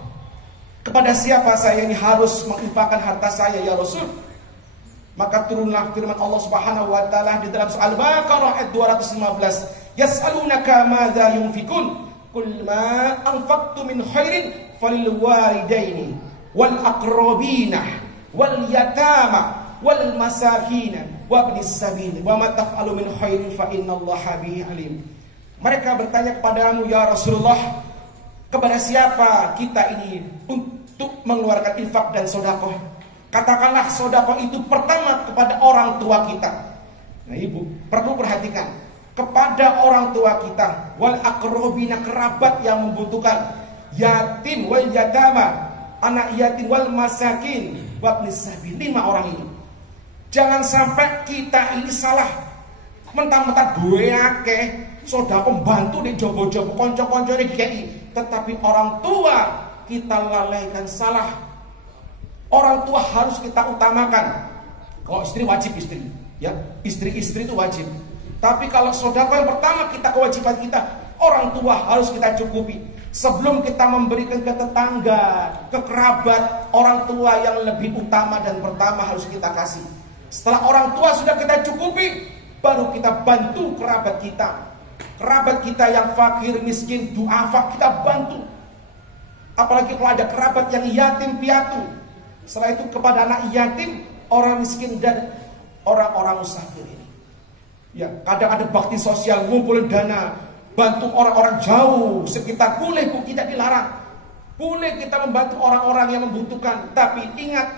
kepada siapa saya ini harus menginfakkan harta saya ya Rasul? Maka turunlah firman Allah Subhanahu wa taala di dalam surah Al-Baqarah ayat 215. Yas'alunaka madza yunfikun? Qul ma anfaqtum min khairin falil walidaini wal aqrabina wal yatama wal masakin wa ibnis sabil wa ma taf'alu min khairin fa innallaha bihi alim. Mereka bertanya kepadamu ya Rasulullah, kepada siapa kita ini untuk mengeluarkan infak dan sedekah? Katakanlah sedekah itu pertama kepada orang tua kita. Nah ibu perlu perhatikan, kepada orang tua kita, wal aqrabina kerabat yang membutuhkan, yatim wal yatama anak yatim wal masakin wa ibnis sabil. 5 orang ini. Jangan sampai kita ini salah mentang-mentang duwe akeh sedekah bantu di jobo-jobo kanca-kancane GI, tetapi orang tua kita lalaikan, salah. Orang tua harus kita utamakan. Kalau istri wajib istri, ya. Istri-istri itu wajib. Tapi kalau sedekah yang pertama kita, kewajiban kita, orang tua harus kita cukupi. Sebelum kita memberikan ke tetangga, ke kerabat, orang tua yang lebih utama dan pertama harus kita kasih. Setelah orang tua sudah kita cukupi, baru kita bantu kerabat kita. Kerabat kita yang fakir, miskin, duafa, kita bantu. Apalagi kalau ada kerabat yang yatim piatu. Setelah itu kepada anak yatim, orang miskin dan orang-orang musafir ini. Ya, kadang ada bakti sosial, ngumpulin dana, bantu orang-orang jauh sekitar, boleh bu, tidak dilarang. Boleh kita membantu orang-orang yang membutuhkan. Tapi ingat,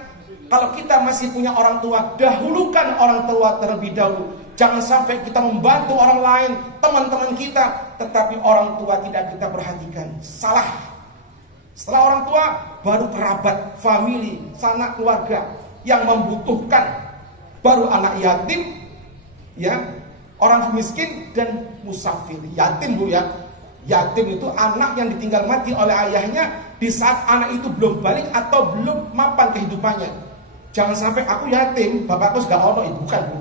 kalau kita masih punya orang tua, dahulukan orang tua terlebih dahulu. Jangan sampai kita membantu orang lain, teman-teman kita, tetapi orang tua tidak kita perhatikan. Salah. Setelah orang tua, baru kerabat, famili, sanak keluarga yang membutuhkan. Baru anak yatim, ya, orang miskin dan musafir. Yatim bu ya. Yatim itu anak yang ditinggal mati oleh ayahnya di saat anak itu belum balik atau belum mapan kehidupannya. Jangan sampai aku yatim, bapakku sudah ono, itu bukan bu.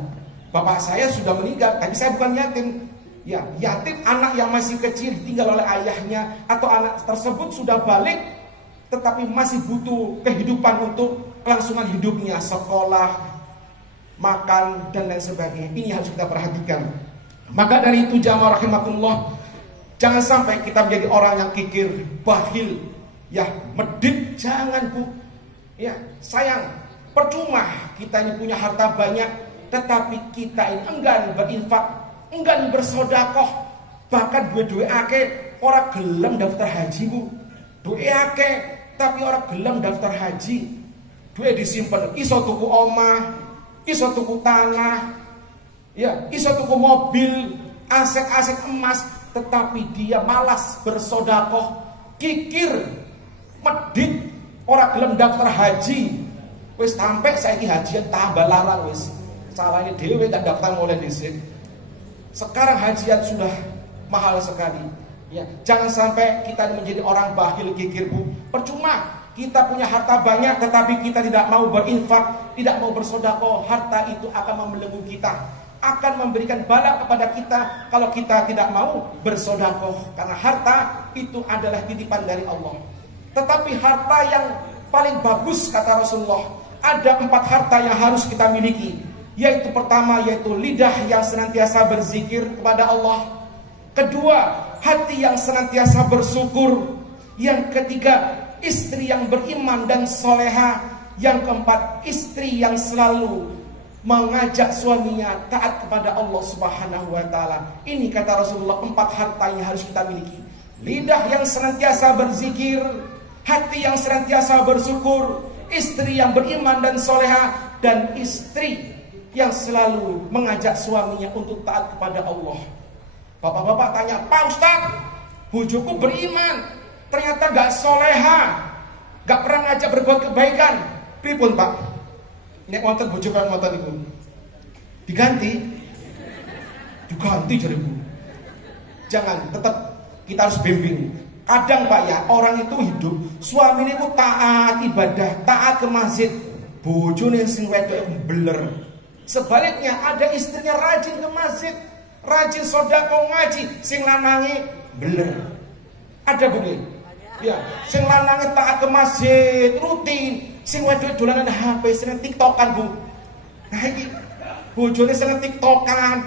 Bapak saya sudah meninggal, tapi saya bukan yatim. Ya, yatim anak yang masih kecil ditinggal oleh ayahnya, atau anak tersebut sudah balik tetapi masih butuh kehidupan untuk kelangsungan hidupnya, sekolah, makan dan lain sebagainya. Ini harus kita perhatikan. Maka dari itu jamaah rahimakumullah, jangan sampai kita menjadi orang yang kikir, bakhil, ya, medit, jangan bu. Ya, sayang, percuma kita ini punya harta banyak tetapi kita ini enggan berinfak, enggan bersedekah, bahkan duwe-duwe akeh ora gelem daftar haji bu. Duwe akeh tapi ora gelem daftar haji. Duwe disimpen, iso tuku omah, iso tuku tanah, ya, iso tuku mobil, aset-aset emas, tetapi dia malas bersedekah, kikir, medit, ora gelem daftar haji. Wis sampai saiki hajian tambah larang wis. Salahnya dhewe gak daftar mulai dhisik. Sekarang hajian sudah mahal sekali. Ya, jangan sampai kita menjadi orang bakhil kikir bu. Percuma kita punya harta banyak tetapi kita tidak mau berinfak, tidak mau bersedekah. Harta itu akan membelenggu kita, akan memberikan bala kepada kita kalau kita tidak mau bersedekah. Karena harta itu adalah titipan dari Allah. Tetapi harta yang paling bagus kata Rasulullah, ada 4 harta yang harus kita miliki. Yaitu pertama, yaitu lidah yang senantiasa berzikir kepada Allah. Kedua, hati yang senantiasa bersyukur. Yang ketiga, istri yang beriman dan soleha. Yang keempat, istri yang selalu mengajak suaminya taat kepada Allah Subhanahu wa taala. Ini kata Rasulullah 4 harta yang harus kita miliki. Lidah yang senantiasa berzikir, hati yang senantiasa bersyukur, istri yang beriman dan soleha, dan istri yang selalu mengajak suaminya untuk taat kepada Allah. Bapak-bapak tanya, Pak Ustadz, bojoku beriman, ternyata gak soleha, gak pernah ngajak berbuat kebaikan. Pripun Pak? Nek wonten bojo kaya ngoten niku. Diganti jadi Bu. Jangan, tetap kita harus bimbing. Kadang Pak ya, orang itu hidup, suaminya itu taat ibadah, taat ke masjid, bojone sing wedok beler. Sebaliknya ada istrinya rajin ke masjid, rajin sedekah ngaji, sing lanange bener. Ada bunyi. Ya, sing lanange taat ke masjid rutin, sing wedok dolanan HP, sing TikTokan, Bu. Nah iki bojone sing TikTokan,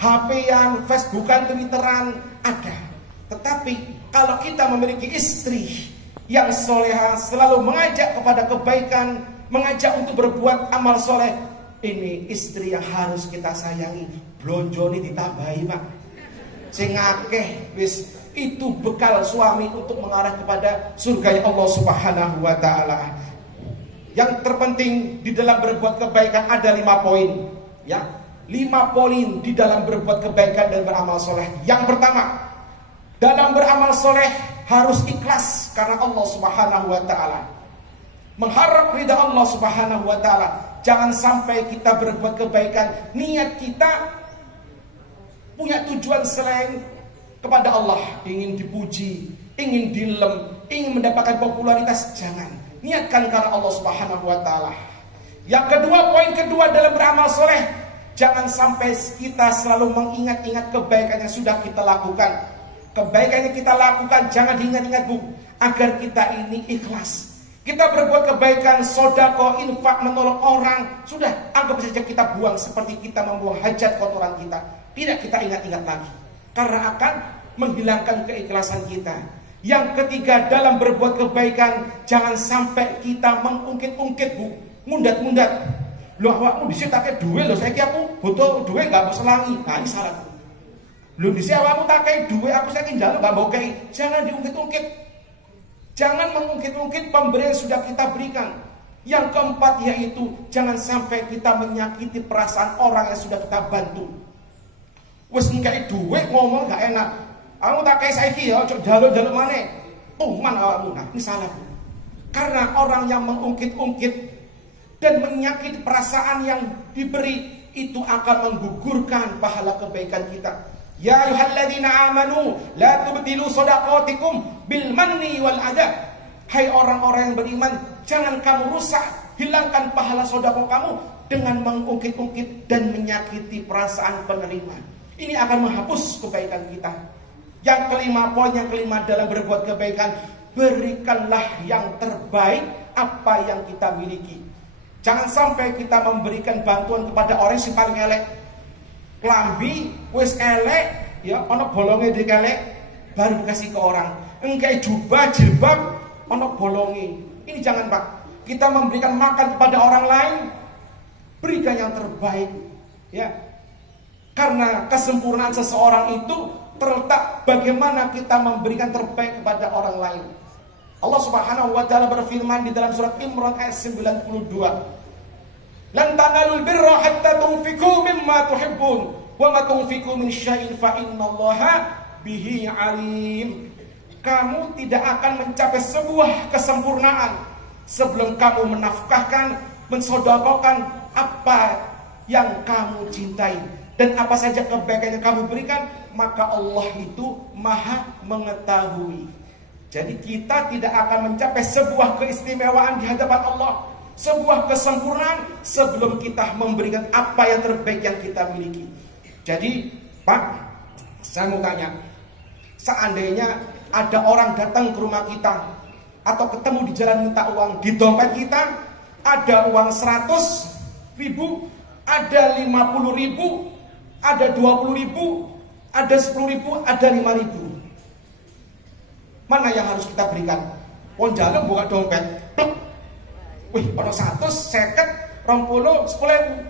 HP-an, Facebookan, Twitteran ada. Tetapi kalau kita memiliki istri yang soleha, selalu mengajak kepada kebaikan, mengajak untuk berbuat amal soleh, ini istri yang harus kita sayangi. Blonjone ditambahi, Pak. Sing akeh wis itu bekal suami untuk mengarah kepada surga Allah Subhanahu wa taala. Yang terpenting di dalam berbuat kebaikan ada 5 poin, ya. 5 poin di dalam berbuat kebaikan dan beramal soleh. Yang pertama, dalam beramal soleh harus ikhlas karena Allah Subhanahu wa taala. Mengharap ridha Allah Subhanahu wa taala. Jangan sampai kita berbuat kebaikan, niat kita punya tujuan selain kepada Allah, ingin dipuji, ingin dilem, ingin mendapatkan popularitas. Jangan, niatkan karena Allah Subhanahu wa taala. Yang kedua, poin kedua dalam beramal soleh, jangan sampai kita selalu mengingat-ingat kebaikan yang sudah kita lakukan. Kebaikan yang kita lakukan jangan diingat-ingat, Bu, agar kita ini ikhlas. Kita berbuat kebaikan, sedekah, infak, menolong orang, sudah anggap saja kita buang seperti kita membuang hajat kotoran kita. Tidak kita ingat-ingat lagi, karena akan menghilangkan keikhlasan kita. Yang ketiga, dalam berbuat kebaikan jangan sampai kita mengungkit-ungkit, Bu, mundat-mundat. Loh, awakmu dhisik tak kei duwe lho, saiki aku butuh duwe gak mau selangi. Nah, ini salah. Lho, dhisik awakmu tak kei duwe, aku saiki njaluk gak mau kei. Jangan diungkit-ungkit. Jangan mengungkit-ungkit pemberian yang sudah kita berikan. Yang keempat yaitu jangan sampai kita menyakiti perasaan orang yang sudah kita bantu. Wes ngekei duit ngomong gak enak. Aku tak kei saiki ya, ojo jaluk-jaluk maneh. Tuman awakmu. Nah, ini salah. Karena orang yang mengungkit-ungkit dan menyakiti perasaan yang diberi itu akan menggugurkan pahala kebaikan kita. Ya ayyuhalladzina amanu la tubtilu shadaqatikum bil manni wal adha. Hai orang-orang yang beriman, jangan kamu rusak, hilangkan pahala sedekah kamu dengan mengungkit-ungkit dan menyakiti perasaan penerima. Ini akan menghapus kebaikan kita. Yang kelima, poin yang kelima dalam berbuat kebaikan, berikanlah yang terbaik apa yang kita miliki. Jangan sampai kita memberikan bantuan kepada orang yang paling elek. Klambi wis elek, ya ono bolonge dik elek, baru dikasih ke orang. Engkai jubah jilbab ono bolonge. Ini jangan, Pak. Kita memberikan makan kepada orang lain, berikan yang terbaik, ya. Karena kesempurnaan seseorang itu terletak bagaimana kita memberikan terbaik kepada orang lain. Allah Subhanahu wa taala berfirman di dalam surat Imran ayat 92. Lan tanalul birra hatta tunfiqu mimma tuhibbun wa ma tunfiqu min syai'in fa innallaha bihi alim. Kamu tidak akan mencapai sebuah kesempurnaan sebelum kamu menafkahkan, mensedekahkan apa yang kamu cintai. Dan apa saja kebaikan yang kamu berikan, maka Allah itu maha mengetahui. Jadi kita tidak akan mencapai sebuah keistimewaan di hadapan Allah, sebuah kesempurnaan sebelum kita memberikan apa yang terbaik yang kita miliki. Jadi, Pak, saya mau tanya, seandainya ada orang datang ke rumah kita atau ketemu di jalan minta uang, di dompet kita ada uang 100.000, ada 50.000, ada 20.000, ada 10.000, ada 5.000. Mana yang harus kita berikan? Wong jaluk buka dompet, plek. Wih, ono 100, 50, 20, 10.000,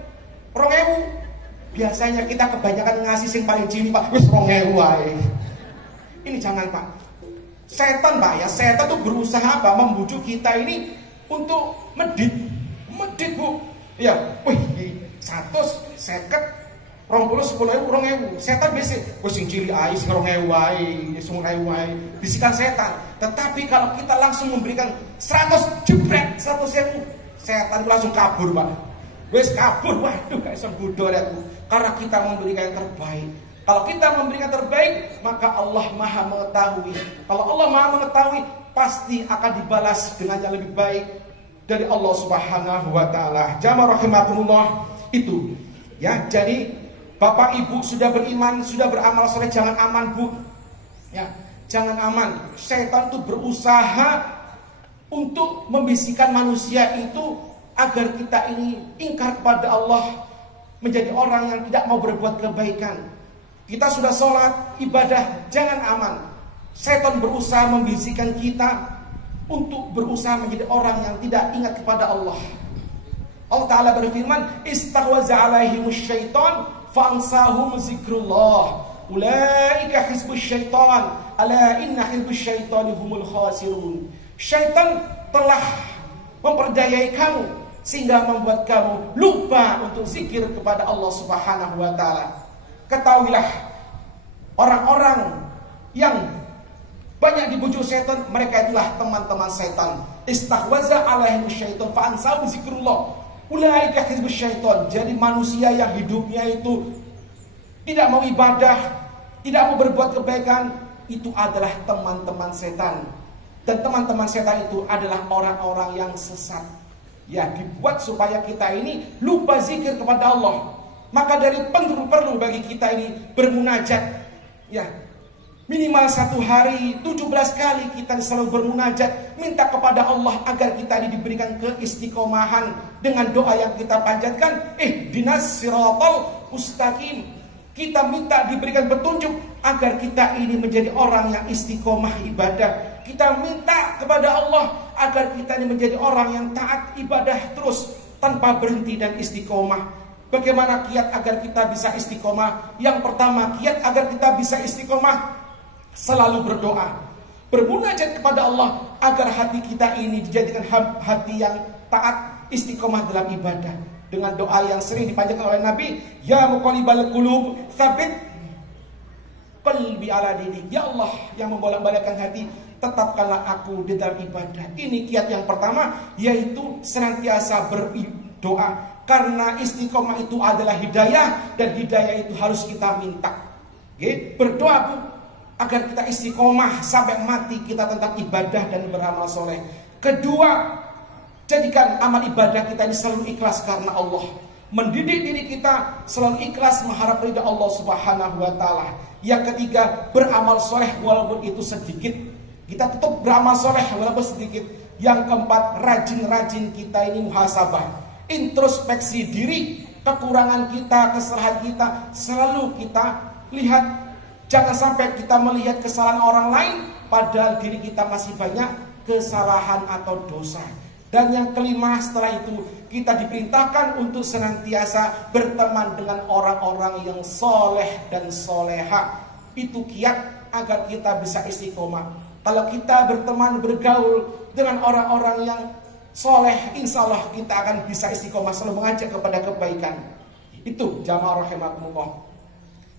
2.000. Biasanya kita kebanyakan ngasih sing paling cilik, Pak. Wis 2.000 wae. Ini jangan, Pak. Setan, Pak, ya. Setan tuh berusaha apa? Membujuk kita ini untuk medit, Bu. Ya, wih, 100, 50, 20, 10.000, 2.000. Setan biasa, wis sing cilik ae sing 2.000 wae, sing 2.000 wae. Bisikan setan. Tetapi kalau kita langsung memberikan 100 jebret, 100.000, setan itu langsung kabur, Pak. Wis kabur, waduh gak iso budol aku. Karena kita memberikan yang terbaik. Kalau kita memberikan yang terbaik, maka Allah Maha mengetahui. Kalau Allah Maha mengetahui, pasti akan dibalas dengan yang lebih baik dari Allah Subhanahu wa taala. Jamaah rahimakumullah, itu. Ya, jadi Bapak ibu sudah beriman, sudah beramal soleh, jangan aman bu. Ya, jangan aman. Setan itu berusaha untuk membisikkan manusia itu agar kita ini ingkar kepada Allah, menjadi orang yang tidak mau berbuat kebaikan. Kita sudah sholat, ibadah, jangan aman. Setan berusaha membisikkan kita untuk berusaha menjadi orang yang tidak ingat kepada Allah. Allah Ta'ala berfirman, istahwaza alaihimus syaitan fansahum zikrullah ulaika hizbus syaitan ala inna hizbus syaitani humul khasirun. Syaitan telah memperdayai kamu sehingga membuat kamu lupa untuk zikir kepada Allah Subhanahu wa Ta'ala. Ketahuilah, orang-orang yang banyak dibujuk setan, mereka itulah teman-teman setan. Istahwaza alaihimus syaitan fansahum zikrullah ulaika hizbus syaitan. Jadi manusia yang hidupnya itu tidak mau ibadah, tidak mau berbuat kebaikan, itu adalah teman-teman setan. Dan teman-teman setan itu adalah orang-orang yang sesat. Ya, dibuat supaya kita ini lupa zikir kepada Allah. Maka dari perlu bagi kita ini bermunajat. Ya, minimal 1 hari 17 kali kita selalu bermunajat, minta kepada Allah agar kita ini diberikan keistiqomahan dengan doa yang kita panjatkan, ihdinas siratal mustaqim. Kita minta diberikan petunjuk agar kita ini menjadi orang yang istiqomah ibadah. Kita minta kepada Allah agar kita ini menjadi orang yang taat ibadah terus tanpa berhenti dan istiqomah. Bagaimana kiat agar kita bisa istiqomah? Yang pertama, kiat agar kita bisa istiqomah, selalu berdoa, bermunajat kepada Allah agar hati kita ini dijadikan hati yang taat, istiqomah dalam ibadah. Dengan doa yang sering dipanjatkan oleh Nabi, ya muqallibal qulub tsabit qalbi ala dinik. Ya Allah yang membolak-balikkan hati, tetapkanlah aku di dalam ibadah. Ini kiat yang pertama, yaitu senantiasa berdoa. Karena istiqomah itu adalah hidayah, dan hidayah itu harus kita minta. Berdoa bu, agar kita istiqomah sampai mati kita tentang ibadah dan beramal soleh. Kedua, jadikan amal ibadah kita ini selalu ikhlas karena Allah. Mendidik diri kita selalu ikhlas mengharap ridha Allah Subhanahu wa Ta'ala. Yang ketiga, beramal soleh walaupun itu sedikit. Kita tetap beramal soleh walaupun sedikit. Yang keempat, rajin-rajin kita ini muhasabah, introspeksi diri, kekurangan kita, kesalahan kita selalu kita lihat. Jangan sampai kita melihat kesalahan orang lain padahal diri kita masih banyak kesalahan atau dosa. Dan yang kelima, setelah itu kita diperintahkan untuk senantiasa berteman dengan orang-orang yang soleh dan soleha. Itu kiat agar kita bisa istiqomah. Kalau kita berteman, bergaul dengan orang-orang yang soleh, insya Allah kita akan bisa istiqomah, selalu mengajak kepada kebaikan. Itu jamaah rahimakumullah.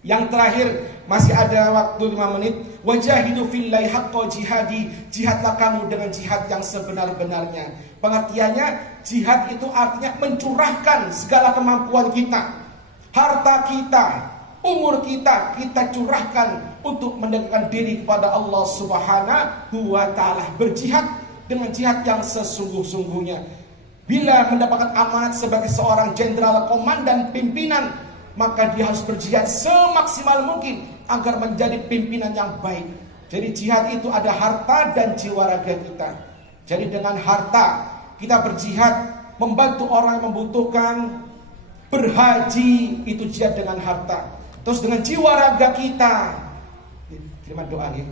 Yang terakhir, masih ada waktu 5 menit. Wajahidu fillahi haqqa jihadi. Jihadlah kamu dengan jihad yang sebenar-benarnya. Pengertiannya, jihad itu artinya mencurahkan segala kemampuan kita, harta kita, umur kita, kita curahkan untuk mendekatkan diri kepada Allah Subhanahu wa Ta'ala. Berjihad dengan jihad yang sesungguh-sungguhnya. Bila mendapatkan amanat sebagai seorang jenderal, komandan, pimpinan, maka dia harus berjihad semaksimal mungkin agar menjadi pimpinan yang baik. Jadi jihad itu ada harta dan jiwa raga kita. Jadi dengan harta kita berjihad, membantu orang yang membutuhkan, berhaji, itu jihad dengan harta. Terus dengan jiwa raga kita, terima doa ya.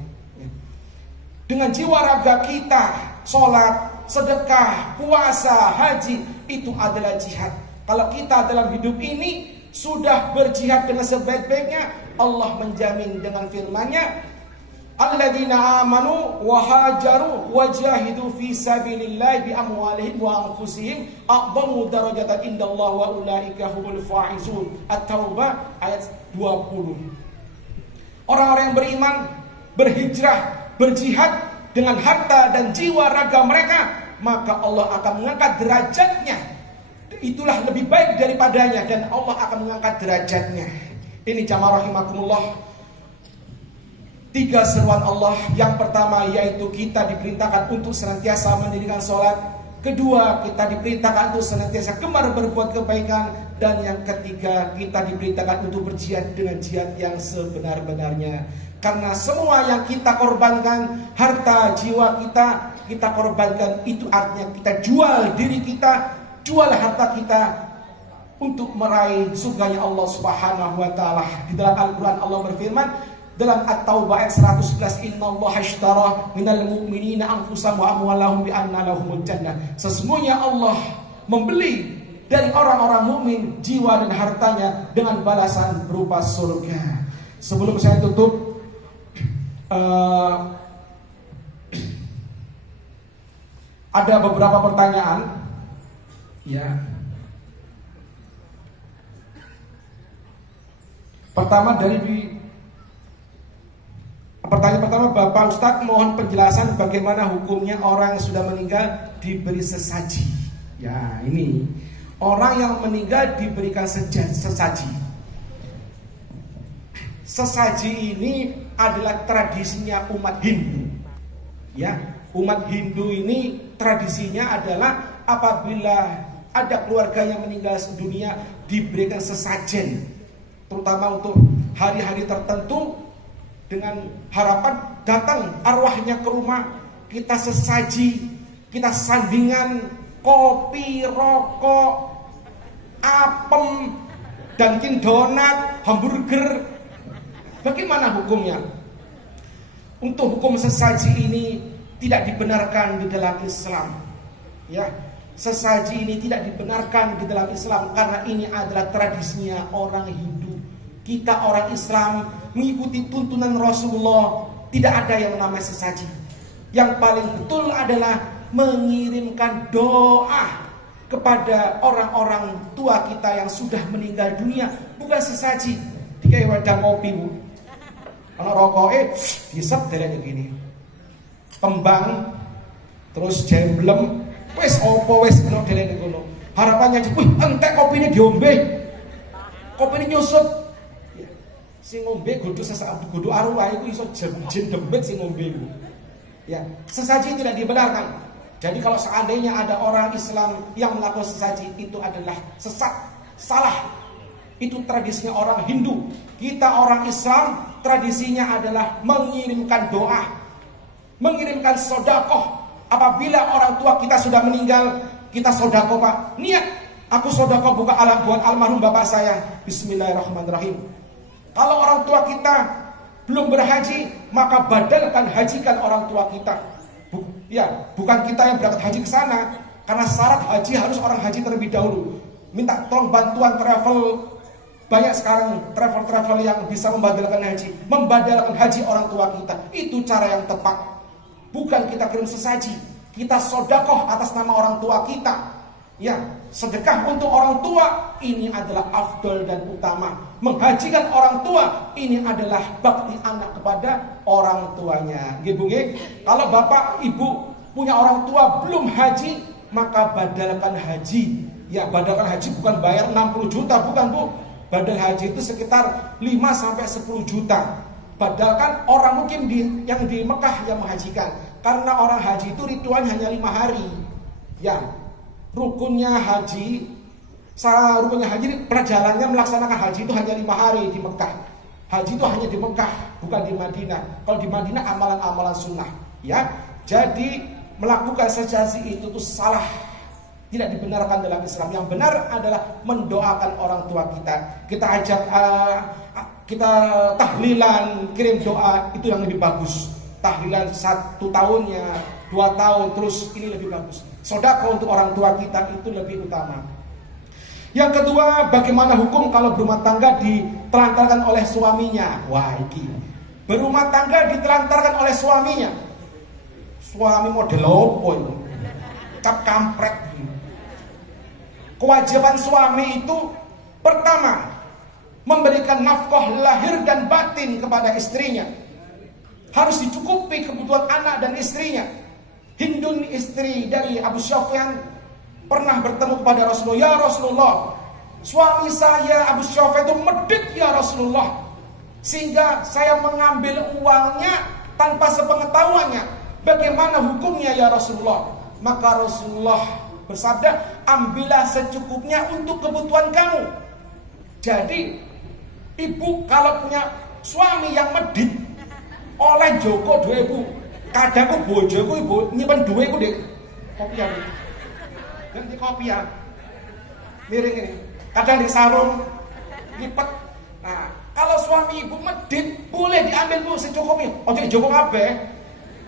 Dengan jiwa raga kita, sholat, sedekah, puasa, haji, itu adalah jihad. Kalau kita dalam hidup ini sudah berjihad dengan sebaik-baiknya, Allah menjamin dengan firman-Nya, alladzina amanu wa hajaru wa jahidu fi sabilillahi bi amwalihim wa anfusihim a'dhamu darajatan indallahi wa ulaika humul faizun. At-Taubah ayat 20. Orang-orang yang beriman, berhijrah, berjihad dengan harta dan jiwa raga mereka, maka Allah akan mengangkat derajatnya. Itulah lebih baik daripadanya, dan Allah akan mengangkat derajatnya. Ini jamaah rahimakumullah, 3 seruan Allah. Yang pertama yaitu kita diperintahkan untuk senantiasa mendirikan sholat. Kedua, kita diperintahkan untuk senantiasa gemar berbuat kebaikan. Dan yang ketiga, kita diperintahkan untuk berjihad dengan jihad yang sebenar-benarnya. Karena semua yang kita korbankan, harta, jiwa kita korbankan. Itu artinya kita jual diri kita, jual harta kita untuk meraih surganya Allah Subhanahu wa taala. Di dalam Al-Qur'an Allah berfirman dalam At-Taubah ayat 111, innallaha ashtara minal mu'minina anfusahum wa amwalahum bi anna lahumul jannah. Sesungguhnya Allah membeli dari orang-orang mukmin jiwa dan hartanya dengan balasan berupa surga. Sebelum saya tutup, ada beberapa pertanyaan. Ya. Pertanyaan pertama, Bapak Ustadz mohon penjelasan bagaimana hukumnya orang yang sudah meninggal diberi sesaji. Ya, ini orang yang meninggal diberikan sesaji. Sesaji ini adalah tradisinya umat Hindu. Ya, umat Hindu ini tradisinya adalah apabila ada keluarga yang meninggal dunia diberikan sesajen, terutama untuk hari-hari tertentu, dengan harapan datang arwahnya ke rumah, kita sesaji, kita sandingan kopi, rokok, apem, dan donat, hamburger. Bagaimana hukumnya? Untuk hukum sesaji ini tidak dibenarkan di dalam Islam. Ya, sesaji ini tidak dibenarkan di dalam Islam karena ini adalah tradisinya orang Hindu. Kita orang Islam mengikuti tuntunan Rasulullah, tidak ada yang namanya sesaji. Yang paling betul adalah mengirimkan doa kepada orang-orang tua kita yang sudah meninggal dunia, bukan sesaji. Dikai wadah kopi, Bu. Ana rokoke hisap derene gini. Kembang terus jemblem, wis opo wis kena derene kono. Harapannya, wih entek kopine diombe. Kopine nyusut. Sing ngombe godho sesaat godho arwah iku iso jin dembet sing ngombe iku. Ya, sesaji tidak dibenarkan. Jadi kalau seandainya ada orang Islam yang melakukan sesaji, itu adalah sesat, salah. Itu tradisinya orang Hindu. Kita orang Islam tradisinya adalah mengirimkan doa, mengirimkan sedekah. Apabila orang tua kita sudah meninggal, kita sedekah, Pak. Niat, aku sedekah buka alam buat almarhum bapak saya. Bismillahirrahmanirrahim. Kalau orang tua kita belum berhaji, maka badalkan hajikan orang tua kita. Bukan kita yang berangkat haji ke sana, karena syarat haji harus orang haji terlebih dahulu. Minta tolong bantuan travel. Banyak sekarang travel yang bisa membadalkan haji orang tua kita. Itu cara yang tepat. Bukan kita kirim sesaji, kita sedekah atas nama orang tua kita. Ya, sedekah untuk orang tua ini adalah afdol dan utama. Menghajikan orang tua ini adalah bakti anak kepada orang tuanya. Nggih, kalau bapak ibu punya orang tua belum haji, maka badalkan haji. Ya, badalkan haji bukan bayar 60 juta, bukan, Bu. Badal haji itu sekitar 5-10 juta. Badalkan orang mungkin yang di Mekah yang menghajikan. Karena orang haji itu ritualnya hanya 5 hari. Ya, rukunnya haji perjalanannya melaksanakan haji itu hanya 5 hari di Mekah. Haji itu hanya di Mekah, bukan di Madinah. Kalau di Madinah amalan-amalan sunnah. Ya, jadi melakukan sesaji itu tuh salah, tidak dibenarkan dalam Islam. Yang benar adalah mendoakan orang tua kita. Kita ajak kita tahlilan, kirim doa, itu yang lebih bagus. Tahlilan 1 tahunnya, 2 tahun, terus ini lebih bagus. Sedekah untuk orang tua kita itu lebih utama. Yang kedua, bagaimana hukum kalau berumah tangga ditelantarkan oleh suaminya? Wah, ini berumah tangga ditelantarkan oleh suaminya. Suami model opo itu? Cap kampret. Kewajiban suami itu pertama, memberikan nafkah lahir dan batin kepada istrinya. Harus dicukupi kebutuhan anak dan istrinya. Hindun, istri dari Abu Sufyan, pernah bertemu kepada Rasulullah. Ya Rasulullah, suami saya Abu Sufyan itu medit ya Rasulullah, sehingga saya mengambil uangnya tanpa sepengetahuannya. Bagaimana hukumnya ya Rasulullah? Maka Rasulullah bersabda, ambillah secukupnya untuk kebutuhan kamu. Jadi ibu kalau punya suami yang medit, oleh joko duwe ibu. Kadang ku bojoku ibu nyimpen duwe ku Dik. Kopiah. Ganti kopiah. Miring ini. Kadang di sarung lipat. Nah, kalau suami ibu medit, boleh diambil Bu secukupnya. Ojo joko kabeh.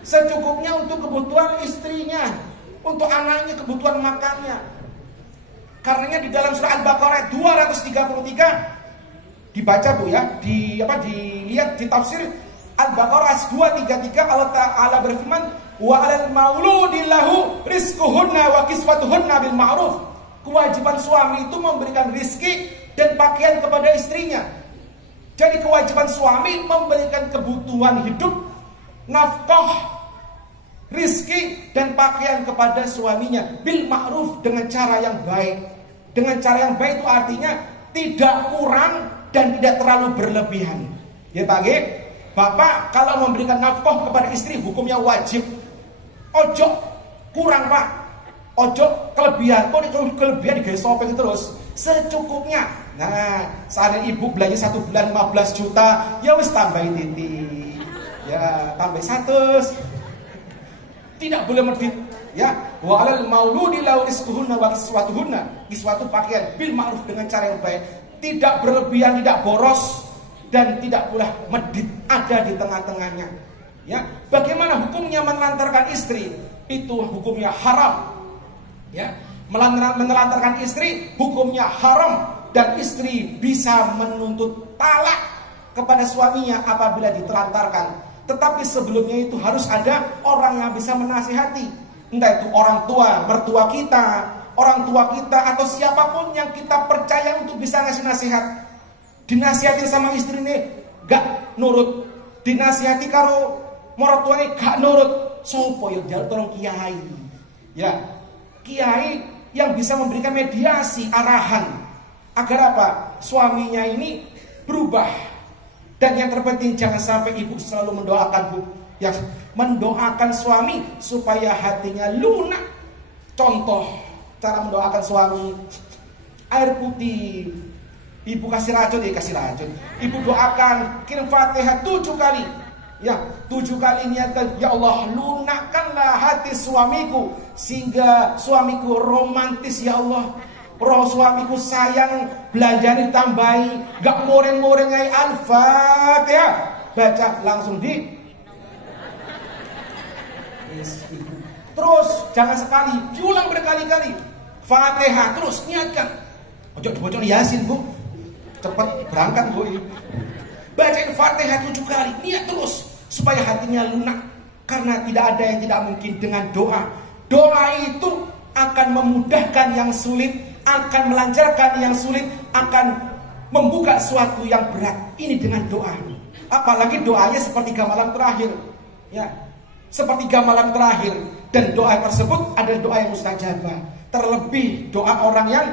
Secukupnya untuk kebutuhan istrinya, untuk anaknya, kebutuhan makannya. Karenanya di dalam surah Al-Baqarah 233 dibaca Bu ya, dilihat di tafsir Al-Baqarah 233, Allah Ta'ala berfirman, wa 'alal mauludi lahu rizquhunna wa kiswatuhunna bil ma'ruf. Kewajiban suami itu memberikan rizki dan pakaian kepada istrinya. Jadi kewajiban suami memberikan kebutuhan hidup, nafkah, rizki dan pakaian kepada suaminya bil ma'ruf, dengan cara yang baik. Dengan cara yang baik itu artinya tidak kurang dan tidak terlalu berlebihan. Ya Pak, Bapak kalau memberikan nafkah kepada istri hukumnya wajib. Ojo kurang Pak. Ojo kelebihan. Kok kelebihan digawe shopping terus? Secukupnya. Nah, saat ibu belanja 1 bulan 15 juta, ya wis tambahin titik. Ya, tambah 100. Tidak boleh medit. Ya, wa 'alal mauludi lahu rizquhunna wa kiswatuhunna. Kiswatu pakaian bil ma'ruf, dengan cara yang baik. Tidak berlebihan, tidak boros, dan tidak pula medit, ada di tengah-tengahnya. Ya, bagaimana hukumnya menelantarkan istri? Itu hukumnya haram. Ya, menelantarkan istri hukumnya haram, dan istri bisa menuntut talak kepada suaminya apabila ditelantarkan. Tetapi sebelumnya itu harus ada orang yang bisa menasihati, entah itu orang tua, mertua kita, orang tua kita, atau siapapun yang kita percaya untuk bisa ngasih nasihat. Dinasihati sama istri ini gak nurut, dinasihati karo mertuane gak nurut, sopo yo jaluk tolong kiai. Ya, kiai yang bisa memberikan mediasi, arahan agar apa? Suaminya ini berubah. Dan yang terpenting jangan sampai ibu selalu mendoakan Bu, ya, mendoakan suami supaya hatinya lunak. Contoh cara mendoakan suami, air putih. Ibu kasih racun, kasih racun. Ibu doakan, kirim Fatihah 7 kali. Ya, 7 kali niatkan, ya Allah, lunakkanlah hati suamiku sehingga suamiku romantis ya Allah. Roh suamiku sayang, belanjani tambahi, gak moreng-moreng ay Al-Fatihah. Baca langsung di. Terus jangan sekali, diulang berkali-kali. Fatihah terus niatkan. Ojo bocor Yasin Bu. Cepat berangkat Bu. Bacain Fatihah 7 kali, niat terus supaya hatinya lunak. Karena tidak ada yang tidak mungkin dengan doa. Doa itu akan memudahkan yang sulit, akan melancarkan yang sulit, akan membuka suatu yang berat. Ini dengan doa. Apalagi doanya sepertiga malam terakhir. Ya, sepertiga malam terakhir. Dan doa tersebut adalah doa yang mustajabah. Terlebih doa orang yang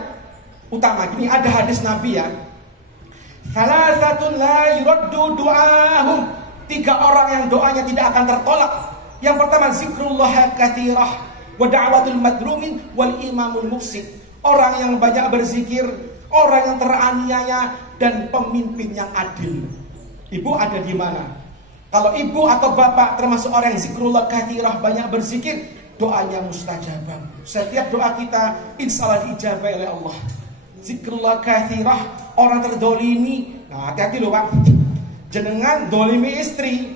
utama. Ini ada hadis Nabi ya. Salasatun la yuraddu du'ahum. 3 orang yang doanya tidak akan tertolak. Yang pertama, zikrullah katsirah wa da'watul madlumin wal imamul mufsid. Orang yang banyak berzikir, orang yang teraniaya, dan pemimpin yang adil. Ibu ada di mana? Kalau ibu atau bapak termasuk orang yang zikrullah katsirah, banyak berzikir, doanya mustajabah. Setiap doa kita insya Allah diijabah oleh Allah. Zikrullah katsirah, orang terdolimi. Nah, hati-hati loh Pak. Jenengan dolimi istri,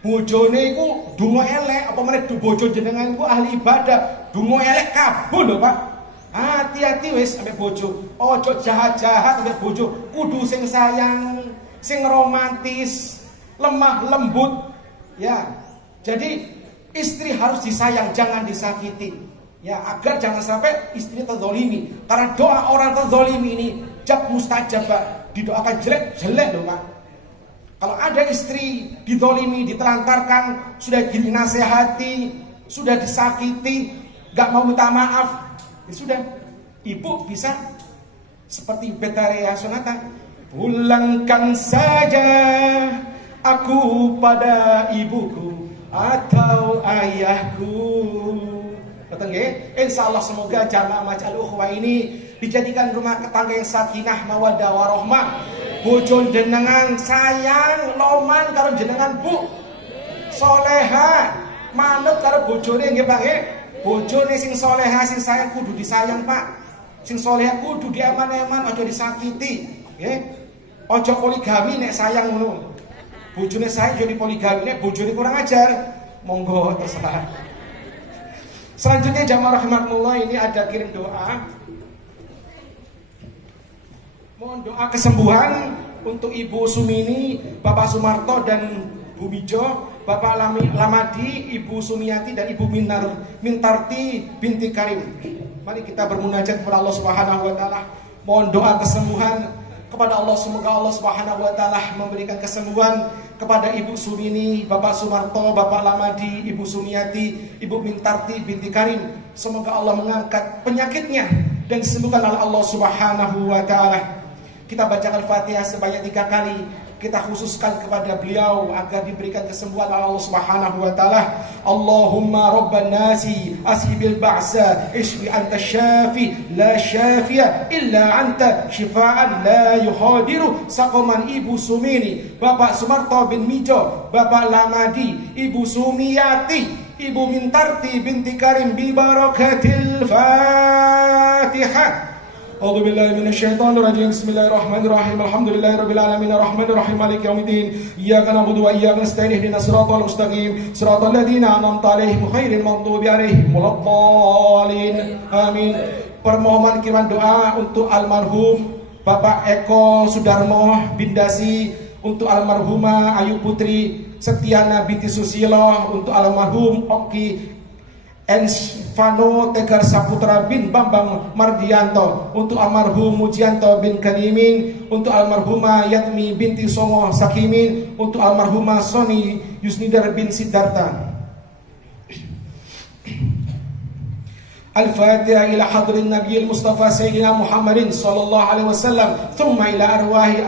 bojone iku dungo elek, apa meneh bojo jenengan iku ahli ibadah, dungo elek kabul loh Pak. Hati-hati wis ambek bojo. Ojo jahat-jahat ambek bojo. Kudu sing sayang, sing romantis, lemah lembut. Ya. Jadi istri harus disayang, jangan disakiti. Ya, agar jangan sampai istri terzolimi. Karena doa orang terzolimi ini jab mustajabah. Didoakan jelek-jelek loh Pak. Kalau ada istri dizolimi, ditelantarkan, sudah dinasehati, sudah disakiti, gak mau minta maaf, ya sudah, ibu bisa seperti Betariah Sonata, pulangkan saja aku pada ibuku atau ayahku. Betul nggih? Insyaallah semoga jamaah Masjid Al-Ukhuwah ini dijadikan rumah tangga yang sakinah mawaddah warahmah. Bojo jenengan sayang loman karo jenengan Bu. Soleha manut karo bojone nggih Pak nggih. Bojone sing soleha sing sayang kudu disayang Pak. Sing soleha kudu diaman-aman aja disakiti, nggih. Aja poligami nek sayang ngono. Bojone sayang jadi poligami nek bojone kurang ajar, monggo terserah. Selanjutnya jamaah rahimakumullah, ini ada kirim doa. Mohon doa kesembuhan untuk Ibu Sumini, Bapak Sumarto dan Bu Mijo, Bapak Lamadi, Ibu Sumiati dan Ibu Mintarti binti Karim. Mari kita bermunajat kepada Allah Subhanahu wa taala. Mohon doa kesembuhan kepada Allah, semoga Allah Subhanahu wa taala memberikan kesembuhan kepada Ibu Sumini, Bapak Sumarto, Bapak Lamadi, Ibu Sumiati, Ibu Mintarti binti Karim. Semoga Allah mengangkat penyakitnya dan disembuhkan oleh Allah Subhanahu wa taala. Kita bacakan Fatihah sebanyak 3 kali. Kita khususkan kepada beliau agar diberikan kesembuhan oleh Allah Subhanahu wa taala. Allahumma rabban nasi ashibil ba'sa ishfi anta syafi la syafiya illa anta shifaan la yuhadiru saqaman Ibu Sumini, Bapak Sumarto bin Mijo, Bapak Lamadi, Ibu Sumiati, Ibu Mintarti binti Karim bi barakatil Fatihah. A'udzu billahi minasyaitonir rajim. Bismillahirrahmanirrahim. Alhamdulillahirabbil alamin arrahmanir rahim maliki yaumiddin. Iyyaka na'budu wa iyyaka nasta'in ihdinas siratal mustaqim. Siratal ladzina an'amta 'alaihim ghairil maghdubi 'alaihim waladdallin. Amin. Permohonan kiriman doa untuk almarhum Bapak Eko Sudarmo Bindasi, untuk almarhumah Ayu Putri Setiana binti Susilo, untuk almarhum Oki Ensvano Tegar Saputra bin Bambang Mardianto, untuk almarhum Mujianto bin Kanimin, untuk almarhumah Yatmi binti Songo Sakimin, untuk almarhumah Soni Yusnidar bin Siddhartha. Al-Fatihah ila hadrin Nabiyil Mustafa Sayyidina Muhammadin sallallahu alaihi wasallam, thumma ila arwahi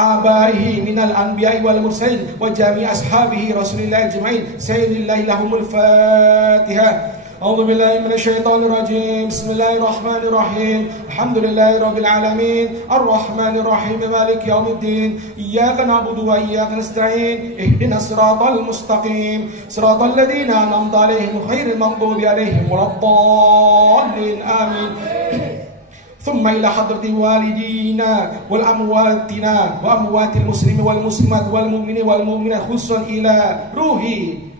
abaihi minal anbiya'i wal mursalin wa jami' ashabihi Rasulillah ajma'in sayyidillah lahumul Fatihah. A'udzu billahi minasyaitonir rajim. Bismillahirrahmanirrahim. Alhamdulillahirabbil alamin arrahmanir rahim maliki yaumiddin. Iyyaka na'budu wa iyyaka nasta'in ihdinas siratal mustaqim siratal ladzina an'amta 'alaihim ghairil maghdubi 'alaihim waladdallin. Amin. ثم إلى حضرة والدينا والأمواتنا وأموات المسلمين والمسلمات والمؤمنين والمؤمنات، خصوصا إلى روحي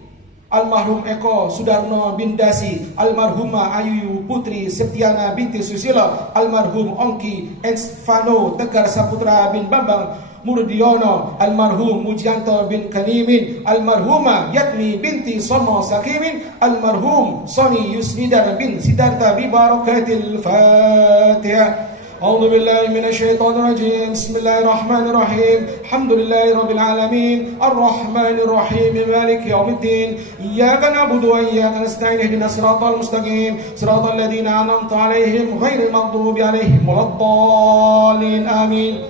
almarhum Eko Sudarno Bindasi, almarhumah Ayu Putri Setiana binti Susilo, almarhum Ongki Ensvano Tegar Saputra bin Bambang Murdiono, almarhum Mujianto bin Kanimin, almarhumah Yatmi binti Somo Sakimin, almarhum Soni Yusnidar bin Siddhartha bi barakatil Fatihah. A'udzu billahi minasyaitonir rajim. Bismillahirrahmanirrahim. Alhamdulillahirabbil alamin arrahmanir rahim maliki yaumiddin. Iyyaka na'budu wa iyyaka nasta'in ihdinas siratal mustaqim siratal ladzina an'amta 'alaihim ghairil maghdubi 'alaihim waladdallin. Amin.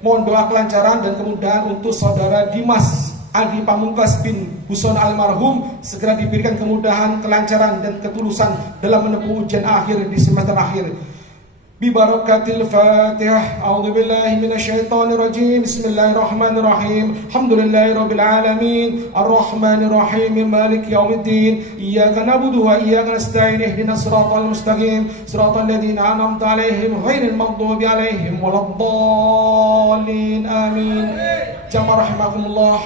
Mohon doa kelancaran dan kemudahan untuk saudara Dimas Adi Pamungkas bin Huson almarhum, segera diberikan kemudahan, kelancaran dan ketulusan dalam menempuh ujian akhir di semester akhir. Bibarakatil Fatihah. A'udzu billahi minasyaitonir rajim. Bismillahirrahmanirrahim. Alhamdulillahirabbil alamin arrahmanir rahim maliki yaumiddin. Iyyaka na'budu wa iyyaka nasta'in ihdinas siratal mustaqim siratal ladzina an'amta 'alaihim ghairil maghdubi 'alaihim waladdallin. Amin. Jamaah rahimakumullah,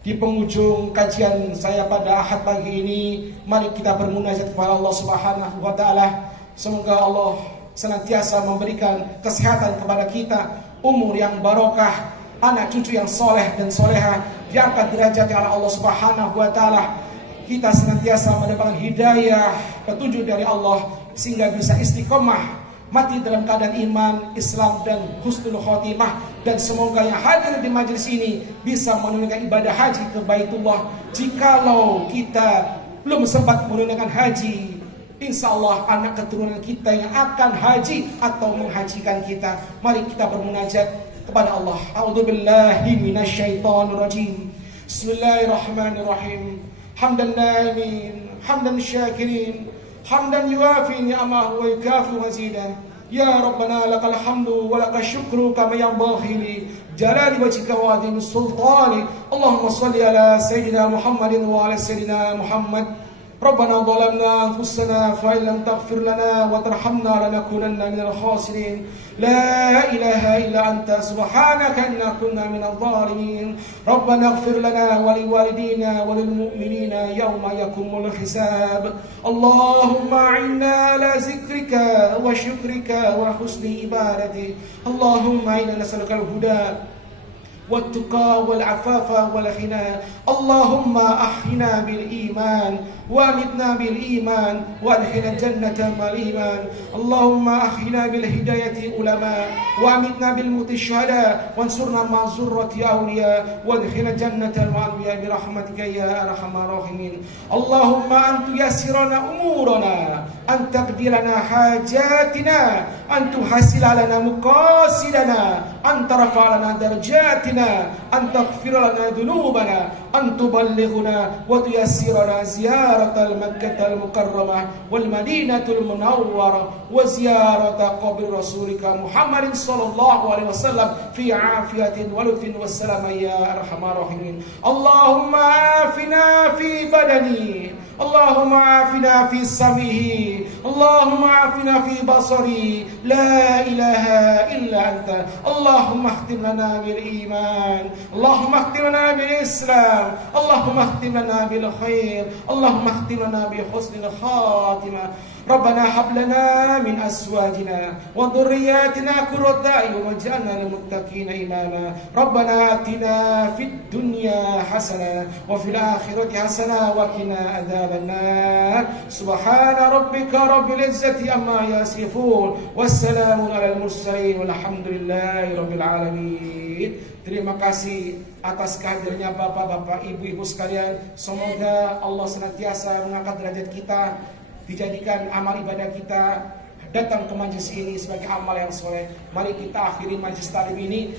di penghujung kajian saya pada Ahad pagi ini, mari kita bermunajat kepada Allah Subhanahu wa taala. Semoga Allah senantiasa memberikan kesehatan kepada kita, umur yang barokah, anak cucu yang soleh dan soleha, diangkat derajatnya oleh Allah Subhanahu wa taala. Kita senantiasa mendapatkan hidayah, petunjuk dari Allah sehingga bisa istiqomah, mati dalam keadaan iman, Islam dan husnul khotimah. Dan semoga yang hadir di majelis ini bisa menunaikan ibadah haji ke Baitullah. Jikalau kita belum sempat menunaikan haji, insya Allah anak keturunan kita yang akan haji atau menghajikan kita. Mari kita bermunajat kepada Allah. A'udzu billahi minasyaitonir rajim. Bismillahirrahmanirrahim. Hamdan naimin حمدا شاكرين حمدا يوافي نعمه ويكافئ مزيده. يا ربنا لك الحمد ولك الشكر كما ينبغي لجلال وجهك وعظيم السلطان. اللهم صل على سيدنا محمد وعلى سيدنا محمد. ربنا ظلمنا أنفسنا فإن لم تغفر لنا وترحمنا لنكونن من الخاسرين. لا إله إلا أنت سبحانك إنا كنا من الظالمين. ربنا اغفر لنا ولوالدينا وللمؤمنين يوم يقوم الحساب. اللهم أعنا على ذكرك وشكرك وحسن عبادتك. اللهم إنا نسألك الهدى والتقى والعفاف والغنى. اللهم أحينا بالإيمان وأمتنا بالإيمان وأدخلنا الجنة مع الإيمان. اللهم أحينا بالهداية علماء وأمتنا بالموت الشهداء وانصرنا مع ذرة أولياء وأدخلنا الجنة مع الأنبياء برحمتك يا أرحم الراحمين. اللهم أن تيسر لنا أمورنا، أن تقضي لنا حاجاتنا، أن تحصل لنا مقاصدنا، أن ترفع لنا درجاتنا، أن تغفر لنا ذنوبنا، أن تبلغنا وتيسرنا زيارة المكة المكرمة والمدينة المنورة وزيارة قبر رسولك محمد صلى الله عليه وسلم في عافية ولطف والسلام يا أرحم الراحمين. اللهم عافنا في بدني، اللهم عافنا في سمعه، اللهم عافنا في بصري. لا إله إلا أنت. اللهم اختم لنا بالإيمان، اللهم اختم لنا بالإسلام، اللهم اختم لنا بالخير، اللهم اختم لنا بحسن الخاتمة. ربنا هب لنا من أزواجنا وذرياتنا قرة أعين واجعلنا للمتقين إماما. ربنا آتنا في الدنيا حسنة وفي الآخرة حسنة وقنا عذاب النار. سبحان ربك رب العزة عما يصفون والسلام على المرسلين والحمد لله رب العالمين. Terima kasih atas kehadirannya Bapak-bapak, Ibu-ibu sekalian. Semoga Allah senantiasa mengangkat derajat kita, dijadikan amal ibadah kita datang ke majelis ini sebagai amal yang soleh. Mari kita akhiri majelis talim ini.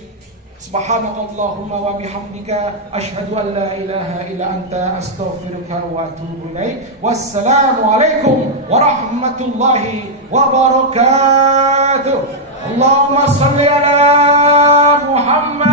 Subhanakallahumma wa bihamdika asyhadu an la ilaha illa anta astaghfiruka wa atubu ilaik. Wassalamualaikum warahmatullahi wabarakatuh. Allahumma shalli ala Muhammad